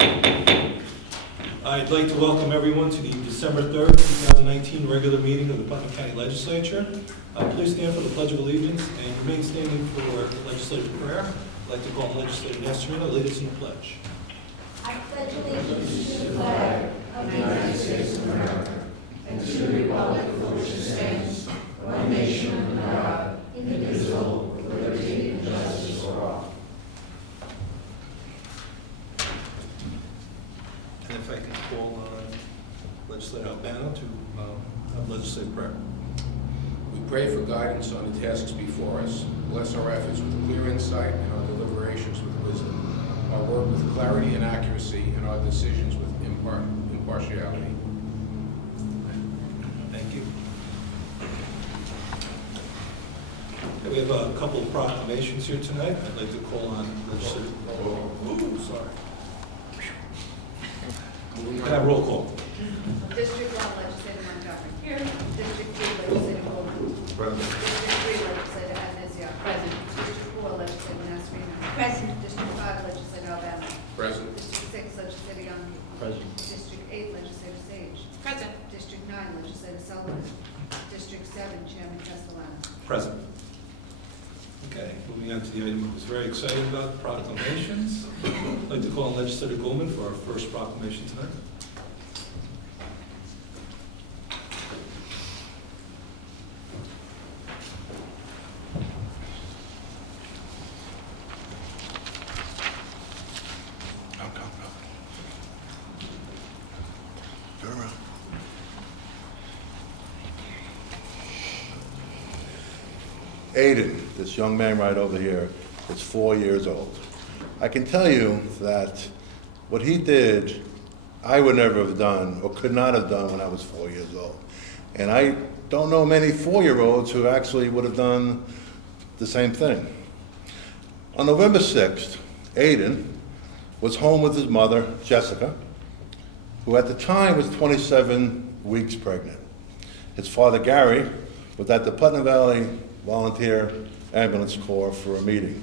I'd like to welcome everyone to the December 3rd, 2019 regular meeting of the Putnam County Legislature. Please stand for the Pledge of Allegiance and remain standing for the legislative prayer. I'd like to call on Legislator Nestorino to lead us in the pledge. I pledge allegiance to the flag of the United States of America and to the republic for which it stands, one nation under God, indivisible, with liberty and justice for all. And if I can call on Legislator Albano to have legislative prayer. We pray for guidance on the tasks before us. Bless our efforts with clear insight and our deliberations with wisdom, our work with clarity and accuracy, and our decisions with impartiality. Thank you. Okay, we have a couple of proclamations here tonight. I'd like to call on Legislator. Ooh, sorry. Can I have roll call? District 1 Legislator Montgomery. Here. District 2 Legislator Goldman. Present. District 3 Legislator Anizia. Present. District 4 Legislator Nasrina. Present. District 5 Legislator Albano. Present. District 6 Legislator Young. Present. District 8 Legislator Sage. Present. District 9 Legislator Sullivan. District 7 Chairman Castellano. Present. Okay, moving on to the item I was very excited about, proclamations. I'd like to call on Legislator Goldman for our first proclamation tonight. Turn around. Aiden, this young man right over here, is 4 years old. I can tell you that what he did, I would never have done or could not have done when I was 4 years old. And I don't know many 4-year-olds who actually would have done the same thing. On November 6th, Aiden was home with his mother, Jessica, who at the time was 27 weeks pregnant. His father, Gary, was at the Putnam Valley Volunteer Ambulance Corps for a meeting.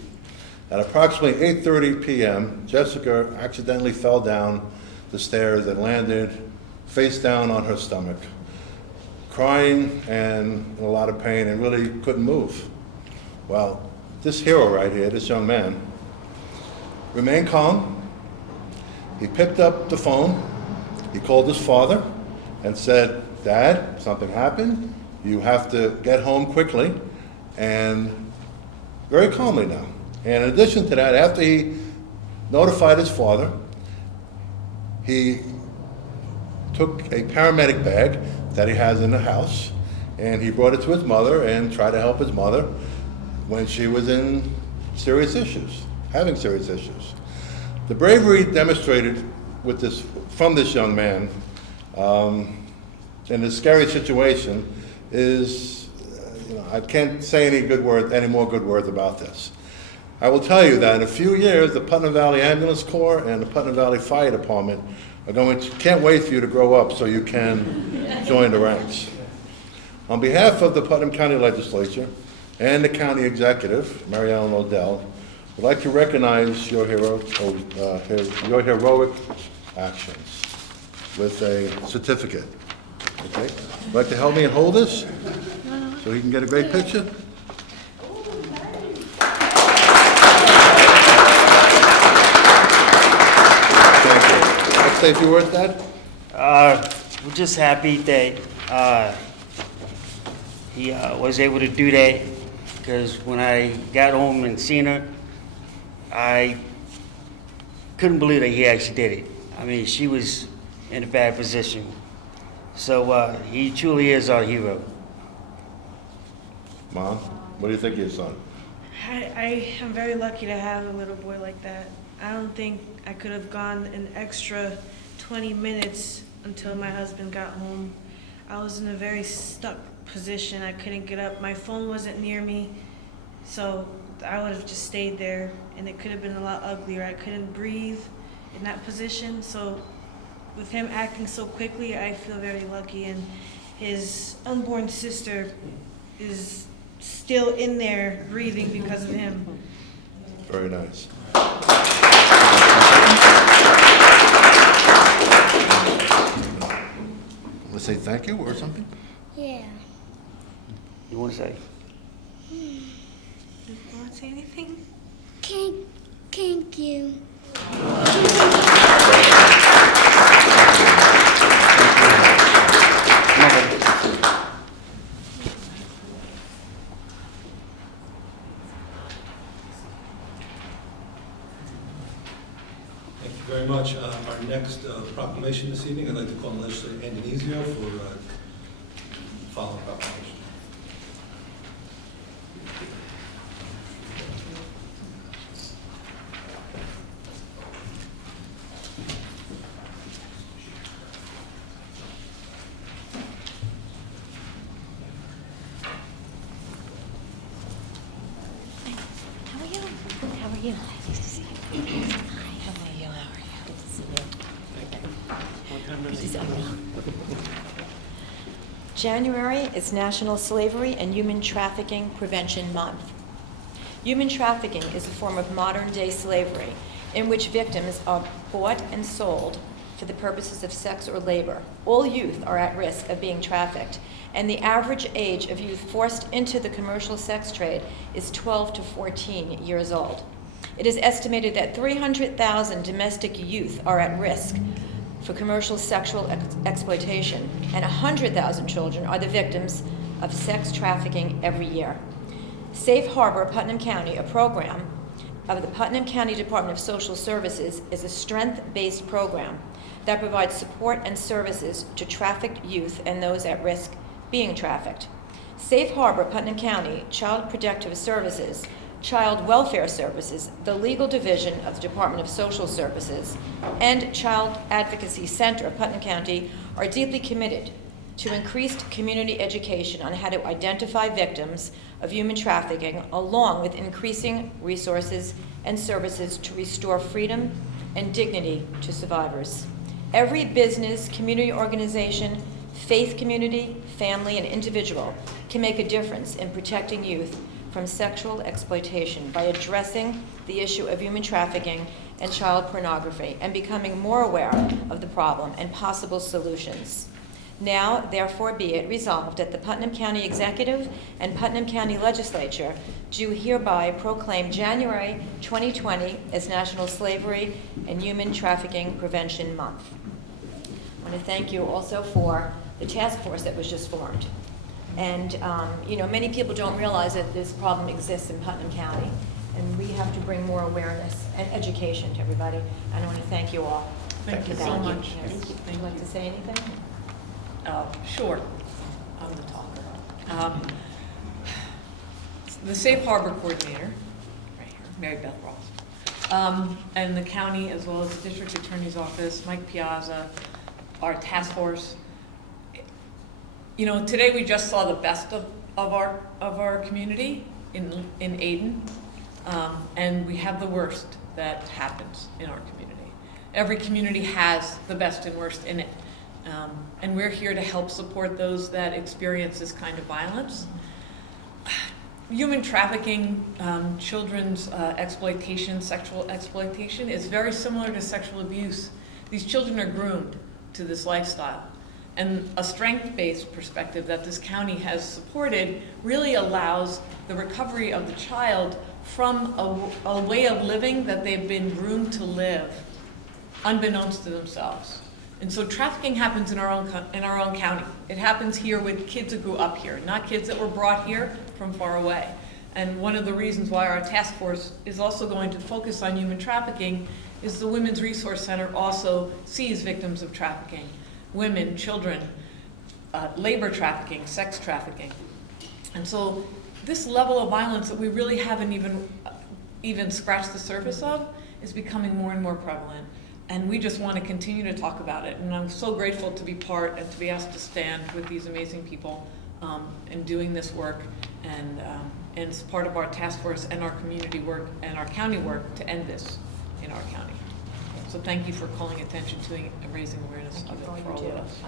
At approximately 8:30 p.m., Jessica accidentally fell down the stairs and landed face down on her stomach, crying and in a lot of pain and really couldn't move. Well, this hero right here, this young man, remained calm. He picked up the phone, he called his father and said, "Dad, something happened. You have to get home quickly," and very calmly now. And in addition to that, after he notified his father, he took a paramedic bag that he has in the house, and he brought it to his mother and tried to help his mother when she was in serious issues, having serious issues. The bravery demonstrated with this, from this young man in this scary situation is, I can't say any more good words about this. I will tell you that in a few years, the Putnam Valley Ambulance Corps and the Putnam Valley Fire Department are can't wait for you to grow up so you can join the ranks. On behalf of the Putnam County Legislature and the County Executive, Mary Ellen Odell, I'd like to recognize your heroic actions with a certificate. Okay? Would like to help me and hold this so he can get a great picture? Thank you. Let's say a few words, Dad. We're just happy that he was able to do that, because when I got home and seen her, I couldn't believe that he actually did it. I mean, she was in a bad position. So he truly is our hero. Mom, what do you think of your son? I am very lucky to have a little boy like that. I don't think I could have gone an extra 20 minutes until my husband got home. I was in a very stuck position. I couldn't get up. My phone wasn't near me, so I would have just stayed there, and it could have been a lot uglier. I couldn't breathe in that position, so with him acting so quickly, I feel very lucky, and his unborn sister is still in there breathing because of him. Very nice. to say thank you or something? Yeah. You want to say? You want to say anything? Thank you. Thank you very much. Our next proclamation this evening, I'd like to call on Legislator Andonizio for following proclamation. How are you? How are you? Nice to see you. Hi, how are you? How are you? Good to see you. Good to see you. January is National Slavery and Human Trafficking Prevention Month. Human trafficking is a form of modern-day slavery in which victims are bought and sold for the purposes of sex or labor. All youth are at risk of being trafficked, and the average age of youth forced into the commercial sex trade is 12 to 14 years old. It is estimated that 300,000 domestic youth are at risk for commercial sexual exploitation, and 100,000 children are the victims of sex trafficking every year. Safe Harbor, Putnam County, a program of the Putnam County Department of Social Services, is a strength-based program that provides support and services to trafficked youth and those at risk being trafficked. Safe Harbor, Putnam County, Child Protective Services, Child Welfare Services, the Legal Division of the Department of Social Services, and Child Advocacy Center of Putnam County are deeply committed to increased community education on how to identify victims of human trafficking, along with increasing resources and services to restore freedom and dignity to survivors. Every business, community organization, faith community, family, and individual can make a difference in protecting youth from sexual exploitation by addressing the issue of human trafficking and child pornography and becoming more aware of the problem and possible solutions. Now, therefore, be it resolved that the Putnam County Executive and Putnam County Legislature do hereby proclaim January 2020 as National Slavery and Human Trafficking Prevention Month. I want to thank you also for the task force that was just formed. And, many people don't realize that this problem exists in Putnam County, and we have to bring more awareness and education to everybody. And I want to thank you all. Thank you so much. Yes. Would you like to say anything? Sure. I'm the talker. The Safe Harbor Coordinator, right here, Mary Beth Ross, and the county, as well as the District Attorney's Office, Mike Piazza, our task force. Today we just saw the best of our community in Aden, and we have the worst that happens in our community. Every community has the best and worst in it. And we're here to help support those that experience this kind of violence. Human trafficking, children's exploitation, sexual exploitation is very similar to sexual abuse. These children are groomed to this lifestyle. And a strength-based perspective that this county has supported really allows the recovery of the child from a way of living that they've been groomed to live, unbeknownst to themselves. And so trafficking happens in our own county. It happens here with kids who grew up here, not kids that were brought here from far away. And one of the reasons why our task force is also going to focus on human trafficking is the Women's Resource Center also sees victims of trafficking, women, children, labor trafficking, sex trafficking. And so this level of violence that we really haven't even scratched the surface of is becoming more and more prevalent. And we just want to continue to talk about it. And I'm so grateful to be part and to be asked to stand with these amazing people in doing this work and it's part of our task force and our community work and our county work to end this in our county. So thank you for calling attention to it and raising awareness of it for all of us.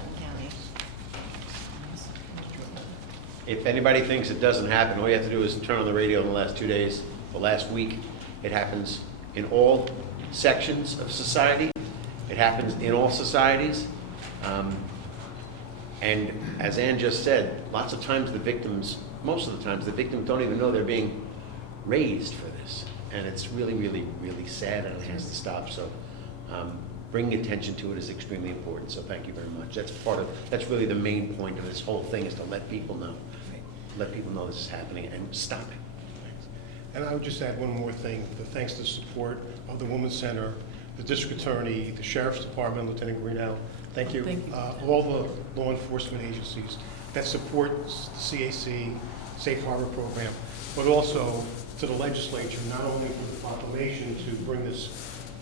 If anybody thinks it doesn't happen, all you have to do is turn on the radio in the last 2 days, the last week. It happens in all sections of society. It happens in all societies. And as Ann just said, lots of times the victims, most of the times, the victims don't even know they're being raised for this. And it's really, really, really sad, and it has to stop. So bringing attention to it is extremely important. So thank you very much. That's really the main point of this whole thing, is to let people know. Let people know this is happening and stop it. And I would just add one more thing, the thanks to the support of the Women's Center, the District Attorney, the Sheriff's Department, Lieutenant Greeno. Thank you. Thank you. All the law enforcement agencies that support the CAC Safe Harbor Program, but also to the legislature, not only for the proclamation to bring this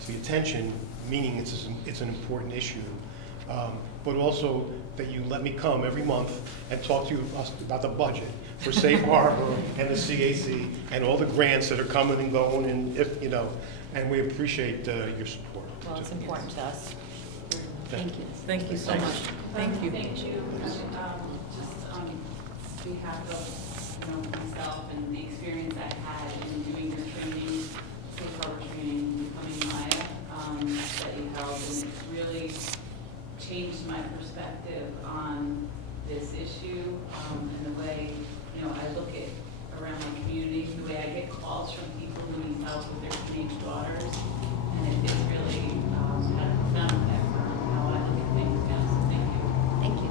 to the attention, meaning it's an important issue, but also that you let me come every month and talk to you about the budget for Safe Harbor and the CAC and all the grants that are coming and going, and and we appreciate your support. Well, it's important to us. Thank you. Thank you so much. Thank you. Thank you. Just on behalf of myself and the experience I had in doing your training, safe harbor training, becoming Maya, that you held, and it's really changed my perspective on this issue and the way I look at around my community, the way I get calls from people who need help with their teenage daughters, and it's really had a profound effect on how I look at things now. So thank you. Thank you.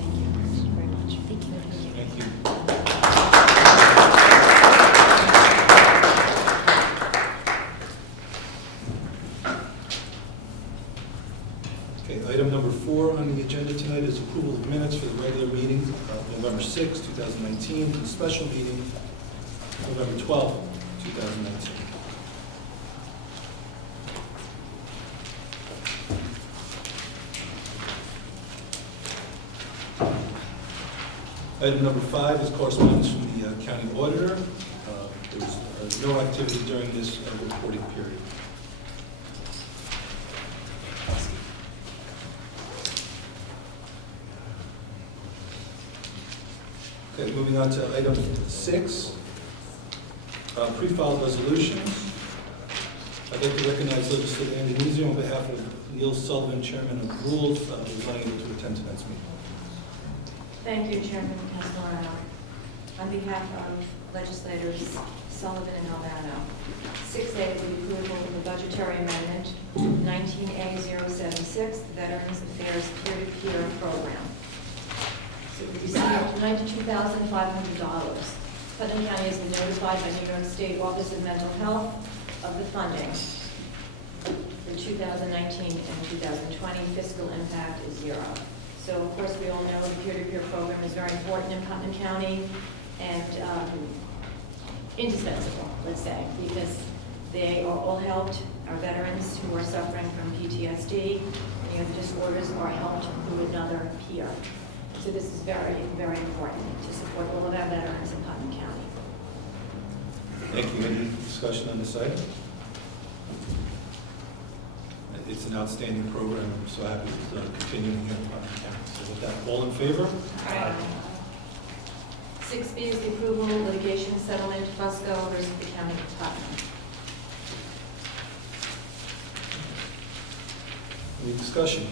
Thank you very much. Thank you. Thank you. Okay, item number 4 on the agenda tonight is approval of minutes for the regular meeting of November 6, 2019, and the special meeting November 12, 2019. Item number 5 is correspondence from the county auditor. There was no activity during this reporting period. Okay, moving on to item 6, pre-filed resolutions. I'd like to recognize Legislator Andy Nezio on behalf of Neil Sullivan, Chairman of Rules, who was unable to attend tonight's meeting. Thank you, Chairman Castellano. On behalf of legislators Sullivan and Albano, 6A is the approval of the budgetary amendment 19A076, the Veterans Affairs Peer-to-Peer Program. So we received $92,500. Putnam County has been notified by New York State Office of Mental Health of the funding. For 2019 and 2020, fiscal impact is 0. So, of course, we all know the peer-to-peer program is very important in Putnam County and indispensable, let's say, because they are all helped. Our veterans who are suffering from PTSD, any other disorders, are helped through another peer. So this is very, very important to support all of our veterans in Putnam County. Thank you. Any discussion on this item? It's an outstanding program. I'm so happy it's continuing here in Putnam County. So with that, all in favor? Aye. 6B is the approval of litigation settlement Fusco versus the County of Putnam. Any discussion?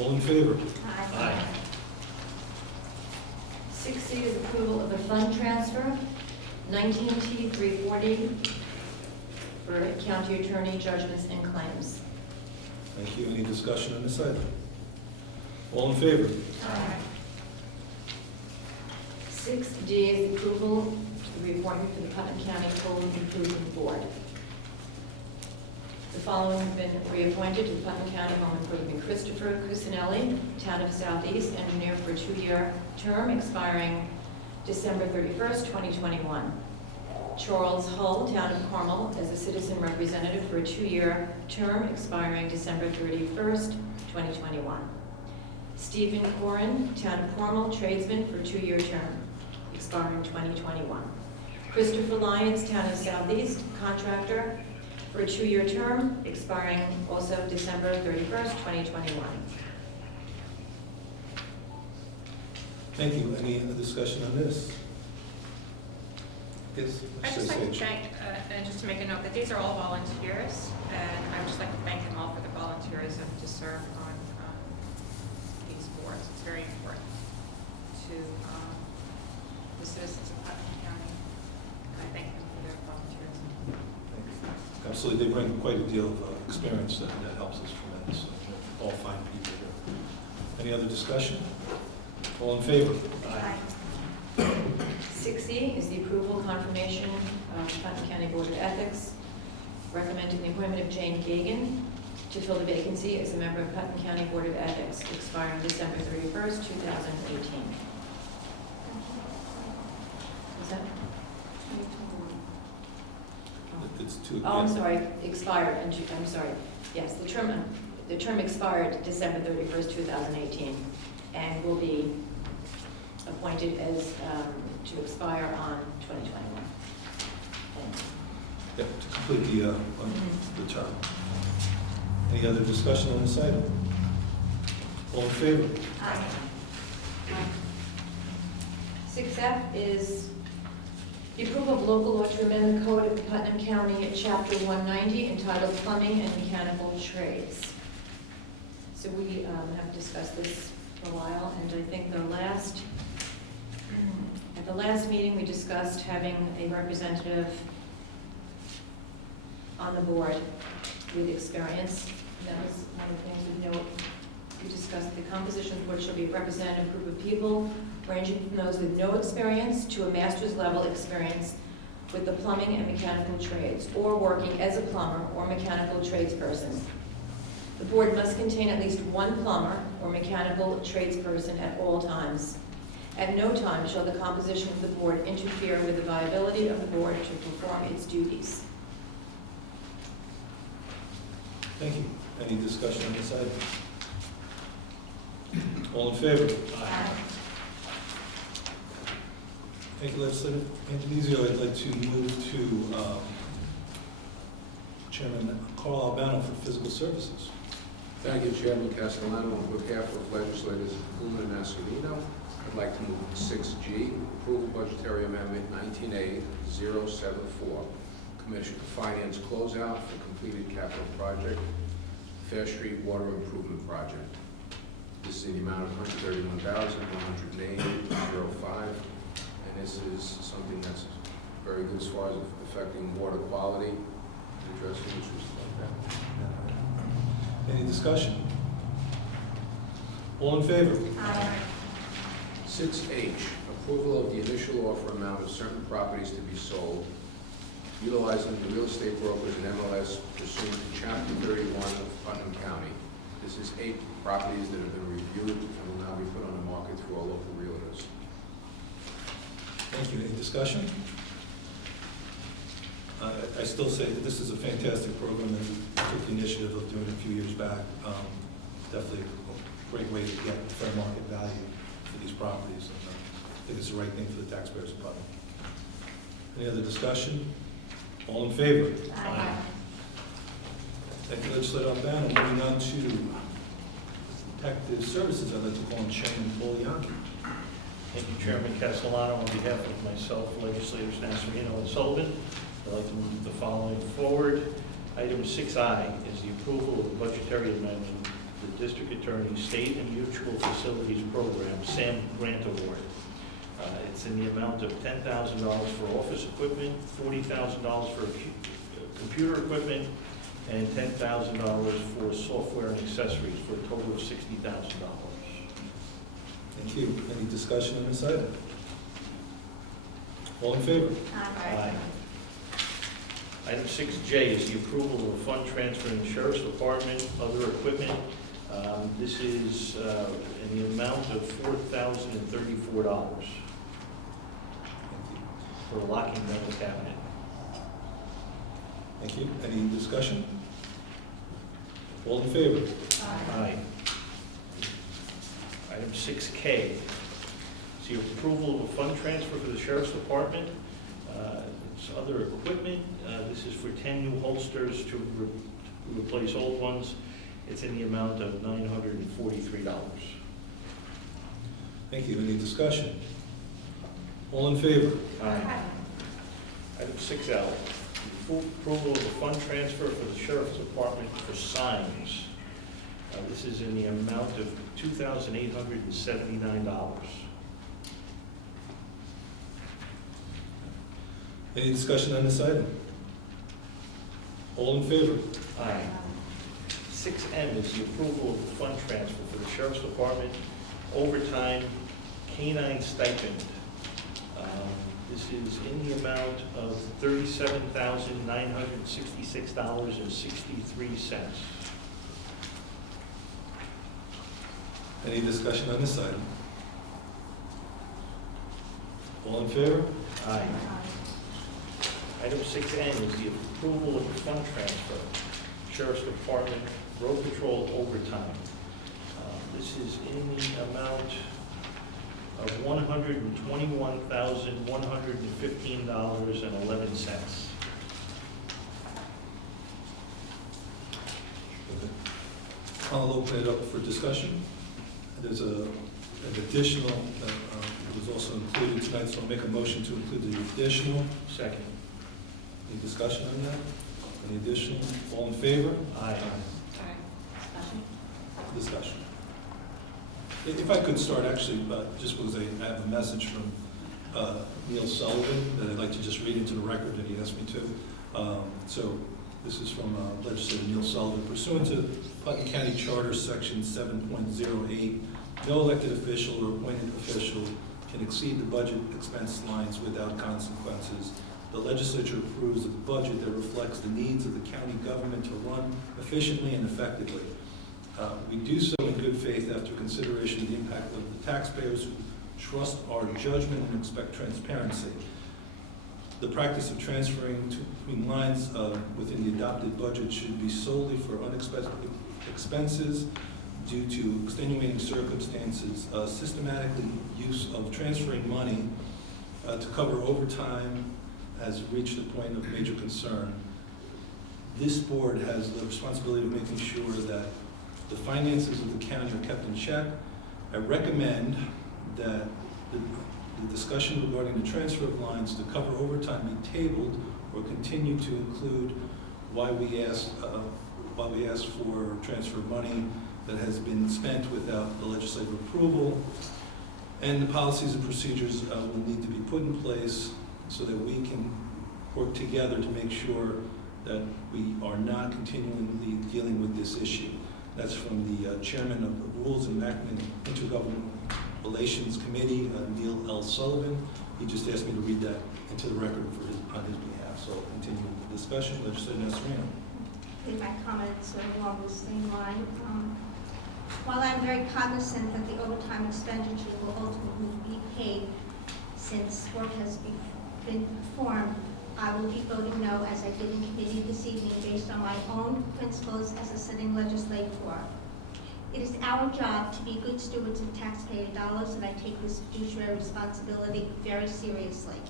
All in favor? Aye. 6C is approval of a fund transfer, 19T340, for county attorney judgments and claims. Thank you. Any discussion on this item? All in favor? Aye. 6D is approval of the reappointment for the Putnam County Code Improvement Board. The following have been reappointed to the Putnam County Home Improvement: Christopher Cusinelli, Town of Southeast, engineer for a 2-year term expiring December 31st, 2021. Charles Hull, Town of Carmel, as a citizen representative for a 2-year term expiring December 31st, 2021. Stephen Corin, Town of Carmel, tradesman for a 2-year term expiring 2021. Christopher Lyons, Town of Southeast, contractor for a 2-year term expiring also December 31st, 2021. Thank you. Any other discussion on this? Yes. I'd just like to thank, and just to make a note, that these are all volunteers, and I would just like to thank them all for the volunteerism to serve on these very important to the citizens of Putnam County, and I thank them for their volunteerism. Absolutely, they bring quite a deal of experience that helps us tremendously. All fine people here. Any other discussion? All in favor? Aye. 6E is the approval confirmation of Putnam County Board of Ethics, recommending the appointment of Jane Gagan to fill the vacancy as a member of Putnam County Board of Ethics, expiring December 31st, 2018. Is that? It's two. Oh, I'm sorry, expired, I'm sorry. Yes, the term expired December 31st, 2018, and will be appointed as, to expire on 2021. Yeah, to complete the term. Any other discussion on this item? All in favor? Aye. 6F is the approval of local law to amend the code of Putnam County at Chapter 190 entitled Plumbing and Mechanical Trades. So we have discussed this for a while, and I think at the last meeting, we discussed having a representative on the board with experience. And that was one of the things of note. We discussed the composition of the board shall be a representative group of people ranging from those with no experience to a master's level experience with the plumbing and mechanical trades, or working as a plumber or mechanical tradesperson. The board must contain at least one plumber or mechanical tradesperson at all times. At no time shall the composition of the board interfere with the viability of the board to perform its duties. Thank you. Any discussion on this item? All in favor? Aye. Thank you, Legislator Antonizio. I'd like to move to Chairman Carl Albano for Physical Services. Thank you, Chairman Castellano. On behalf of legislators Putnam and Nascarino, I'd like to move 6G, approval budgetary amendment 19A-074, Commission to Finance closeout for completed capital project, Fair Street Water Improvement Project. This is in the amount of $131,108.05, and this is something that's very good as far as affecting water quality, addressing issues like that. Any discussion? All in favor? Aye. 6H, approval of the initial offer amount of certain properties to be sold, utilizing the real estate brokers and MLS pursuant to Chapter 31 of Putnam County. This is 8 properties that have been reviewed and will now be put on the market through our local realtors. Thank you. Any discussion? I still say that this is a fantastic program that we took the initiative of doing a few years back. Definitely a great way to get fair market value for these properties. And I think it's the right thing for the taxpayers of Putnam. Any other discussion? All in favor? Aye. Thank you, Legislator Albano. Moving on to Detective Services, I'd like to call on Chairman Paul Yonke. Thank you, Chairman Castellano. On behalf of myself, legislators Nascarino and Sullivan, I'd like to move the following forward. Item 6I is the approval of the budgetary amendment to the District Attorney's State and Mutual Facilities Program, SAM Grant Award. It's in the amount of $10,000 for office equipment, $40,000 for computer equipment, and $10,000 for software and accessories, for a total of $60,000. Thank you. Any discussion on this item? All in favor? Aye. Item 6J is the approval of a fund transfer in the Sheriff's Department, other equipment. This is in the amount of $4,034 for a locking metal cabinet. Thank you. Any discussion? All in favor? Aye. Item 6K is the approval of a fund transfer for the Sheriff's Department. It's other equipment. This is for 10 new holsters to replace old ones. It's in the amount of $943. Thank you. Any discussion? All in favor? Aye. Item 6L, full approval of a fund transfer for the Sheriff's Department for signs. This is in the amount of $2,879. Any discussion on this item? All in favor? Aye. 6M is the approval of the fund transfer for the Sheriff's Department overtime canine stipend. This is in the amount of $37,966.63. Any discussion on this item? All in favor? Aye. Item 6N is the approval of the fund transfer, Sheriff's Department Road Patrol overtime. This is in the amount of $121,115.11. I'll open it up for discussion. There's an additional that was also included tonight, so I'll make a motion to include the additional. Second. Any discussion on that? Any additional? All in favor? Aye. Discussion? Discussion. If I could start, actually, just because I have a message from Neil Sullivan that I'd like to just read into the record that he asked me to. So this is from Legislator Neil Sullivan. Pursuant to Putnam County Charter, Section 7.08, no elected official or appointed official can exceed the budget expense lines without consequences. The legislature approves a budget that reflects the needs of the county government to run efficiently and effectively. We do so in good faith after consideration of the impact of the taxpayers who trust our judgment and expect transparency. The practice of transferring between lines within the adopted budget should be solely for unexpected expenses due to extenuating circumstances. Systematically use of transferring money to cover overtime has reached a point of major concern. This board has the responsibility of making sure that the finances of the county are kept in check. I recommend that the discussion regarding the transfer of lines to cover overtime be tabled or continue to include why we ask for transfer of money that has been spent without the legislative approval. And the policies and procedures will need to be put in place so that we can work together to make sure that we are not continually dealing with this issue. That's from the chairman of the Rules and Intergovernmental Relations Committee, Neil L. Sullivan. He just asked me to read that into the record on his behalf. So I'll continue the discussion. Legislator Nasarino. In my comments along the same line. While I'm very cognizant that the overtime expenditure will ultimately be paid since work has been performed, I will be voting no, as I did in committee this evening, based on my own principles as a sitting legislator. It is our job to be good stewards of taxpayer dollars, and I take this fiduciary responsibility very seriously.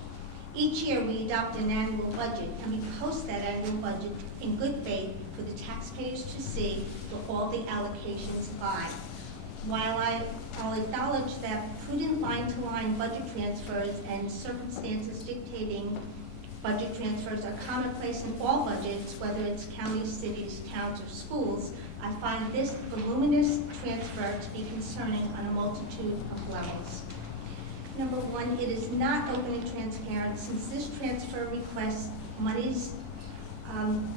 Each year, we adopt an annual budget, and we post that annual budget in good faith for the taxpayers to see where all the allocations lie. While I'll acknowledge that prudent line-to-line budget transfers and circumstances dictating budget transfers are commonplace in all budgets, whether it's counties, cities, towns, or schools, I find this voluminous transfer to be concerning on a multitude of levels. Number one, it is not open and transparent. Since this transfer request, monies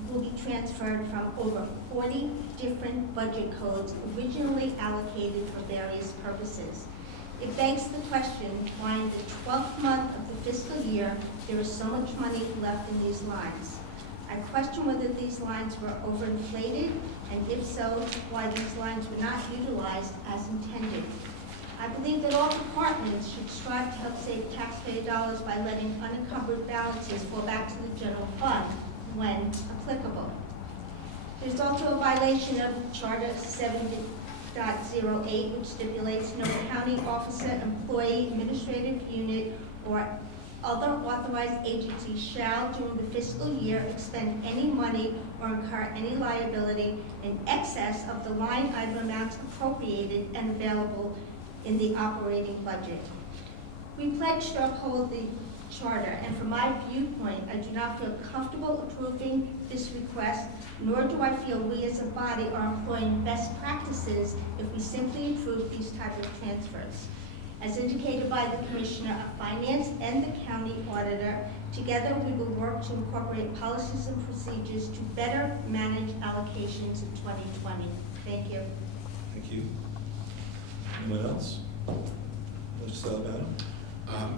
will be transferred from over 40 different budget codes originally allocated for various purposes. It begs the question why in the 12th month of the fiscal year there is so much money left in these lines. I question whether these lines were overinflated, and if so, why these lines were not utilized as intended. I believe that all departments should strive to help save taxpayer dollars by letting unencumbered balances fall back to the general fund when applicable. There's also a violation of Charter 7.08, which stipulates no county officer, employee, administrative unit, or other authorized agency shall, during the fiscal year, expend any money or incur any liability in excess of the line item amounts appropriated and available in the operating budget. We pledge to uphold the charter, and from my viewpoint, I do not feel comfortable approving this request, nor do I feel we as a body are employing best practices if we simply approve these type of transfers. As indicated by the Commissioner of Finance and the County Auditor, together we will work to incorporate policies and procedures to better manage allocations in 2020. Thank you. Thank you. Anyone else? Mr. Salavano?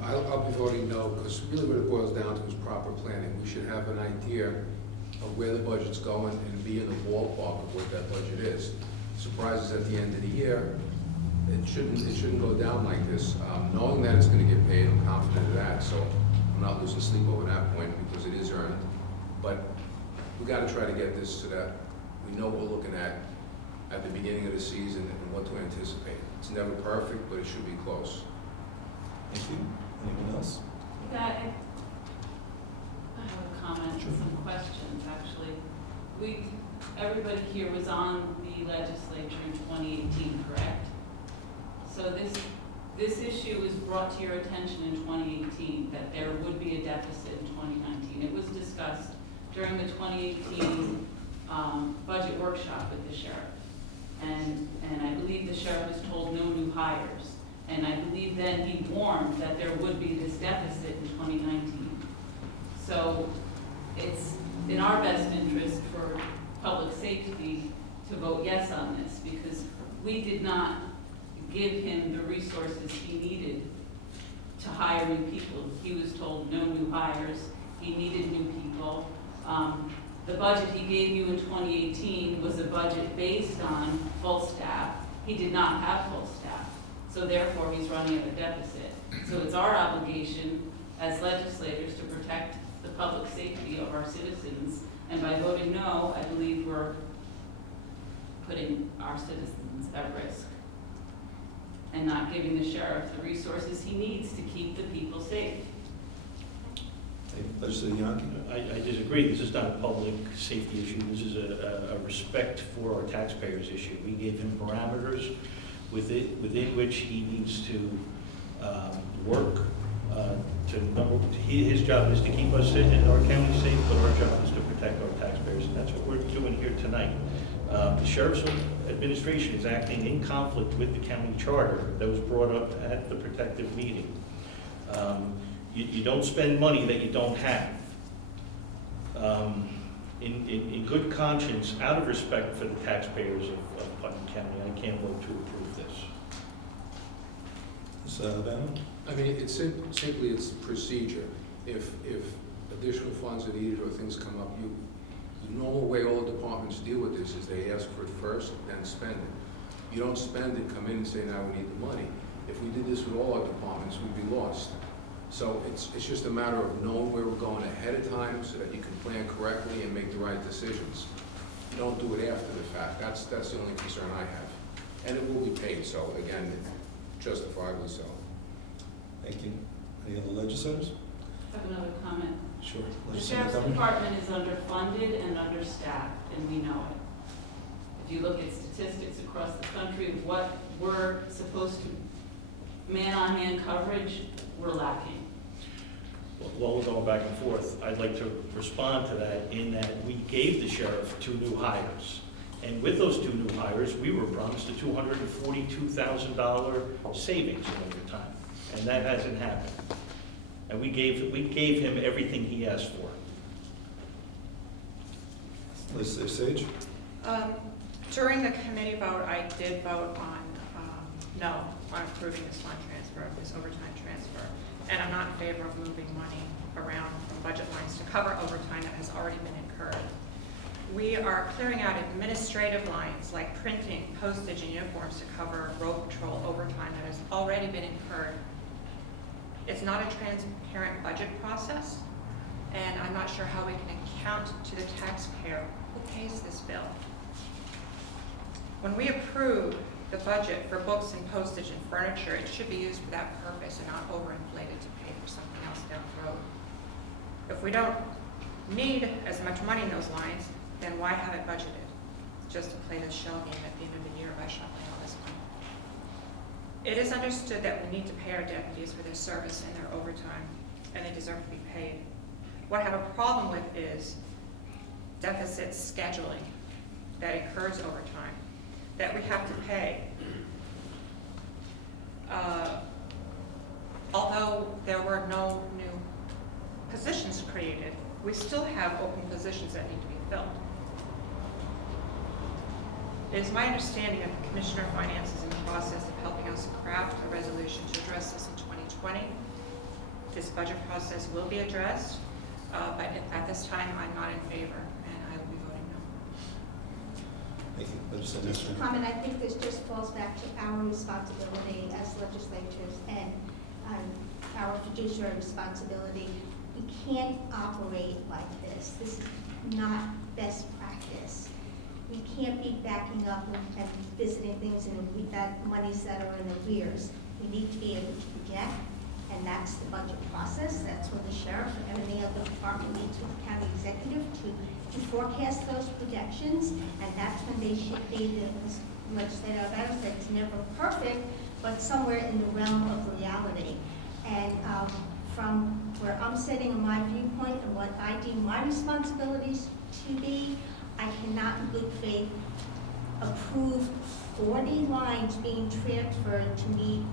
I'll be voting no, because really what it boils down to is proper planning. We should have an idea of where the budget's going and be in the ballpark of what that budget is. Surprises at the end of the year, it shouldn't go down like this. Knowing that it's going to get paid, I'm confident of that, so I'm not losing sleep over that point because it is earned. But we got to try to get this so that we know what we're looking at the beginning of the season and what to anticipate. It's never perfect, but it should be close. Thank you. Anyone else? Yeah, I have a comment, some questions, actually. Everybody here was on the legislature in 2018, correct? So this issue was brought to your attention in 2018, that there would be a deficit in 2019. It was discussed during the 2018 budget workshop with the sheriff. And I believe the sheriff was told no new hires. And I believe then he warned that there would be this deficit in 2019. So it's in our best interest for public safety to vote yes on this, because we did not give him the resources he needed to hire new people. He was told no new hires, he needed new people. The budget he gave you in 2018 was a budget based on full staff. He did not have full staff. So therefore, he's running at a deficit. So it's our obligation as legislators to protect the public safety of our citizens. And by voting no, I believe we're putting our citizens at risk and not giving the sheriff the resources he needs to keep the people safe. Legislator Yonke? I disagree. This is not a public safety issue. This is a respect for our taxpayers issue. We gave him parameters within which he needs to work. His job is to keep us in our county safe, but our job is to protect our taxpayers, and that's what we're doing here tonight. The sheriff's administration is acting in conflict with the county charter that was brought up at the protective meeting. You don't spend money that you don't have. In good conscience, out of respect for the taxpayers of Putnam County, I can't vote to approve this. Mr. Alabama? I mean, it's simply it's procedure. If additional funds are needed or things come up, the normal way all departments deal with this is they ask for it first, then spend it. You don't spend it, come in and say, now we need the money. If we did this with all our departments, we'd be lost. So it's just a matter of knowing where we're going ahead of time so that you can plan correctly and make the right decisions. You don't do it after the fact. That's the only concern I have. And it will be paid, so again, justifiably so. Thank you. Any other legislators? I have another comment. Sure. The Legislator sheriff's Thurman? department is underfunded and understaffed, and we know it. If you look at statistics across the country of what we're supposed to man-on-man coverage, we're lacking. While we're going back and forth, I'd like to respond to that in that we gave the sheriff 2 new hires. And with those 2 new hires, we were promised a $242,000 savings in overtime. And that hasn't happened. And we gave him everything he asked for. Legislator Sage? During the committee vote, I did vote on no on approving this fund transfer, this overtime transfer. And I'm not in favor of moving money around from budget lines to cover overtime that has already been incurred. We are clearing out administrative lines like printing, postage, and uniforms to cover road patrol overtime that has already been incurred. It's not a transparent budget process, and I'm not sure how we can account to the taxpayer who pays this bill. When we approve the budget for books and postage and furniture, it should be used for that purpose and not overinflated to pay for something else down the road. If we don't need as much money in those lines, then why have it budgeted? Just to play this shell game at the end of the year by shuffling all this money. It is understood that we need to pay our deputies for their service and their overtime. and they deserve to be paid. What I have a problem with is deficit scheduling that occurs over time, that we have to pay. Although there were no new positions created, we still have open positions that need to be filled. It is my understanding that the Commissioner of Finance is in the process of helping us craft a resolution to address this in 2020. This budget process will be addressed, but at this time, I'm not in favor, and I will be voting no. Thank you. Legislator Just a comment, I think this just falls back to our responsibility as legislators and our fiduciary responsibility. We can't operate like this. This is not best practice. We can't be backing up and visiting things and with that monies that are in arrears. We need to be able to project, and that's the budget process. That's when the sheriff and every other department meets with the county executive to forecast those projections, and that's when they should be, the legislator Alvaro said, it's never perfect, but somewhere in the realm of reality. And from where I'm sitting in my viewpoint and what I deem my responsibilities to be, I cannot in good faith approve 40 lines being transferred to meet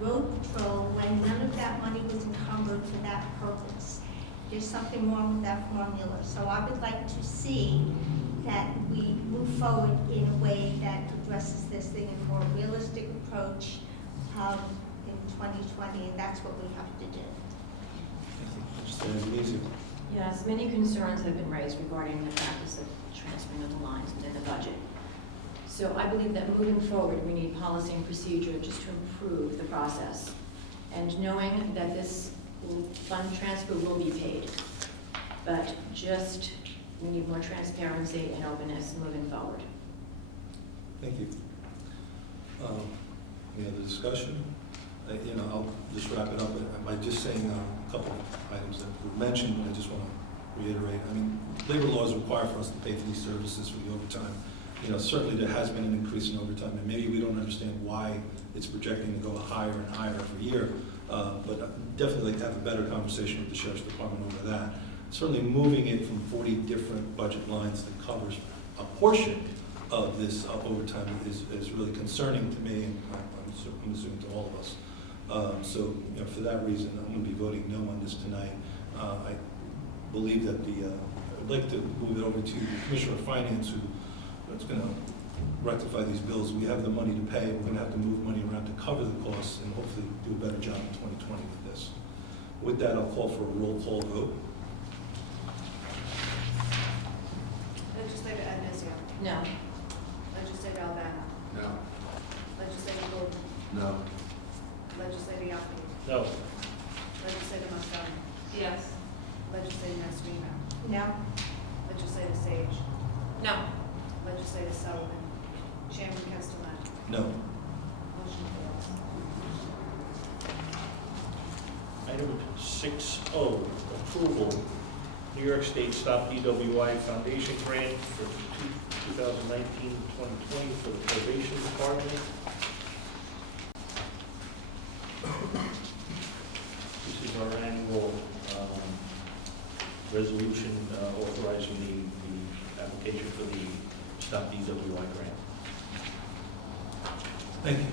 road patrol when none of that money was encumbered for that purpose. There's something wrong with that formula. So I would like to see that we move forward in a way that addresses this thing in a more realistic approach in 2020, and that's what we have to do. Legislator Bellizzi. Yes, many concerns have been raised regarding the practice of transferring of the lines within the budget. So I believe that moving forward, we need policy and procedure just to improve the process. And knowing that this fund transfer will be paid, but just we need more transparency and openness moving forward. Thank you. Any other discussion? I'll just wrap it up by just saying a couple of items that were mentioned, but I just want to reiterate. I mean, labor laws require for us to pay for these services for the overtime. Certainly there has been an increase in overtime, and maybe we don't understand why it's projecting to go higher and higher every year, but I'd definitely like to have a better conversation with the Sheriff's Department over that. Certainly moving it from 40 different budget lines that covers a portion of this overtime is really concerning to me, and I'm assuming to all of us. So, for that reason, I'm going to be voting no on this tonight. I believe that I'd like to move it over to the Commissioner of Finance, that's going to rectify these bills. We have the money to pay. We're going to have to move money around to cover the costs and hopefully do a better job in 2020 with this. With that, I'll call for a roll call vote. Legislator Advisio. No. Legislator Albano. No. Legislator Gordon. No. Legislator Yaki. No. Legislator Montgomery. Yes. Legislator Mastrino. No? Legislator Sage. No. Legislator Sullivan. Chairman Castellano. No. Motion fails. Item 6O, approval, New York State Stop DWI Foundation Grant for 2019-2020 for the probation department. This is our annual resolution authorizing the application for the Stop DWI grant. Thank you.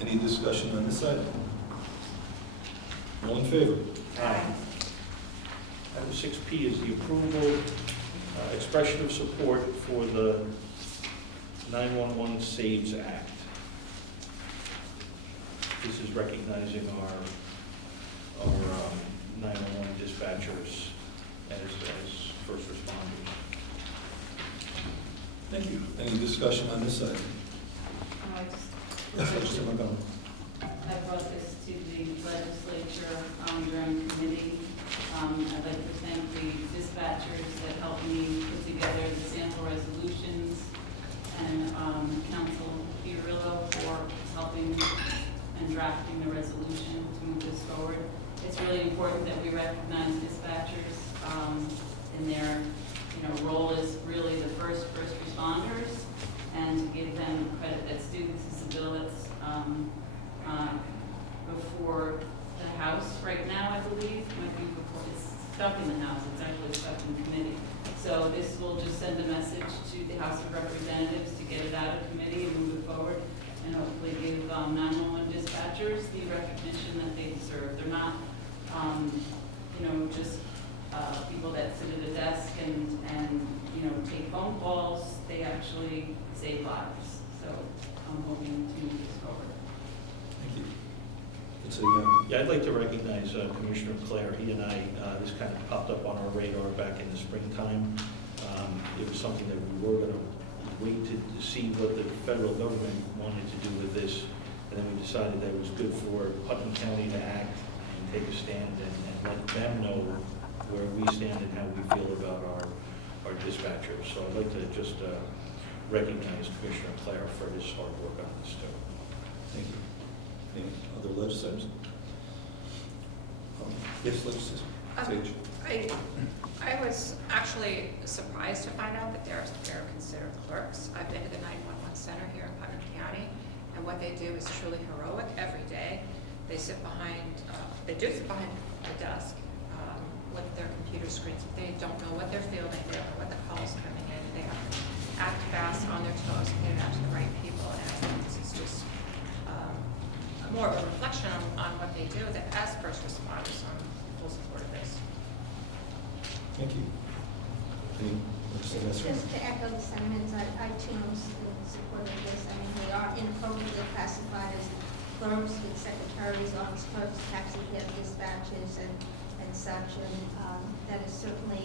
Any discussion on this item? All in favor? Aye. Item 6P is the approval, expression of support for the 911 Saves Act. This is recognizing our 911 dispatchers as first responders. Thank you. Any discussion on this item? Yes, Legislator Montgomery. I brought this to the legislature during committee. I'd like to thank the dispatchers that helped me put together the sample resolutions, and Council Fiorillo for helping and drafting the resolution to move this forward. It's really important that we recognize dispatchers in their role as really the first responders, and to give them credit that's due. This is a bill that's before the House right now, I believe. stuck in the House, it's actually stuck in committee. So this will just send a message to the House of Representatives to get it out of committee and move it forward, and hopefully give 911 dispatchers the recognition that they deserve. They're not, just people that sit at a desk and take phone calls. They actually save lives. So I'm hoping to move this forward. Thank you. So, Yeah, I'd like to recognize Commissioner Clare. He and I, this kind of popped up on our radar back in the springtime. It was something that we were going to wait to see what the federal government wanted to do with this. And then we decided that it was good for Putnam County to act and take a stand and let them know where we stand and how we feel about our dispatchers. So I'd like to just recognize Commissioner Clare for his hard work on this too. thank you. Any other legislators? Yes, legislators. Sage. I was actually surprised to find out that they're considered clerks. I've been to the 911 center here in Putnam County, and what they do is truly heroic every day. They do sit behind the desk with their computer screens. If they don't know what they're fielding, they don't know what the call's coming in. They have to act fast on their toes and get it out to the right people. And I think this is just more of a reflection on what they do. That as first responders, I'm in full support of this. Thank you. Any legislators? Just to echo the sentiments, I too am in support of this. I mean, they are inappropriately classified as clerks with secretaries, office clerks, taxi cab dispatchers, and such, and that is certainly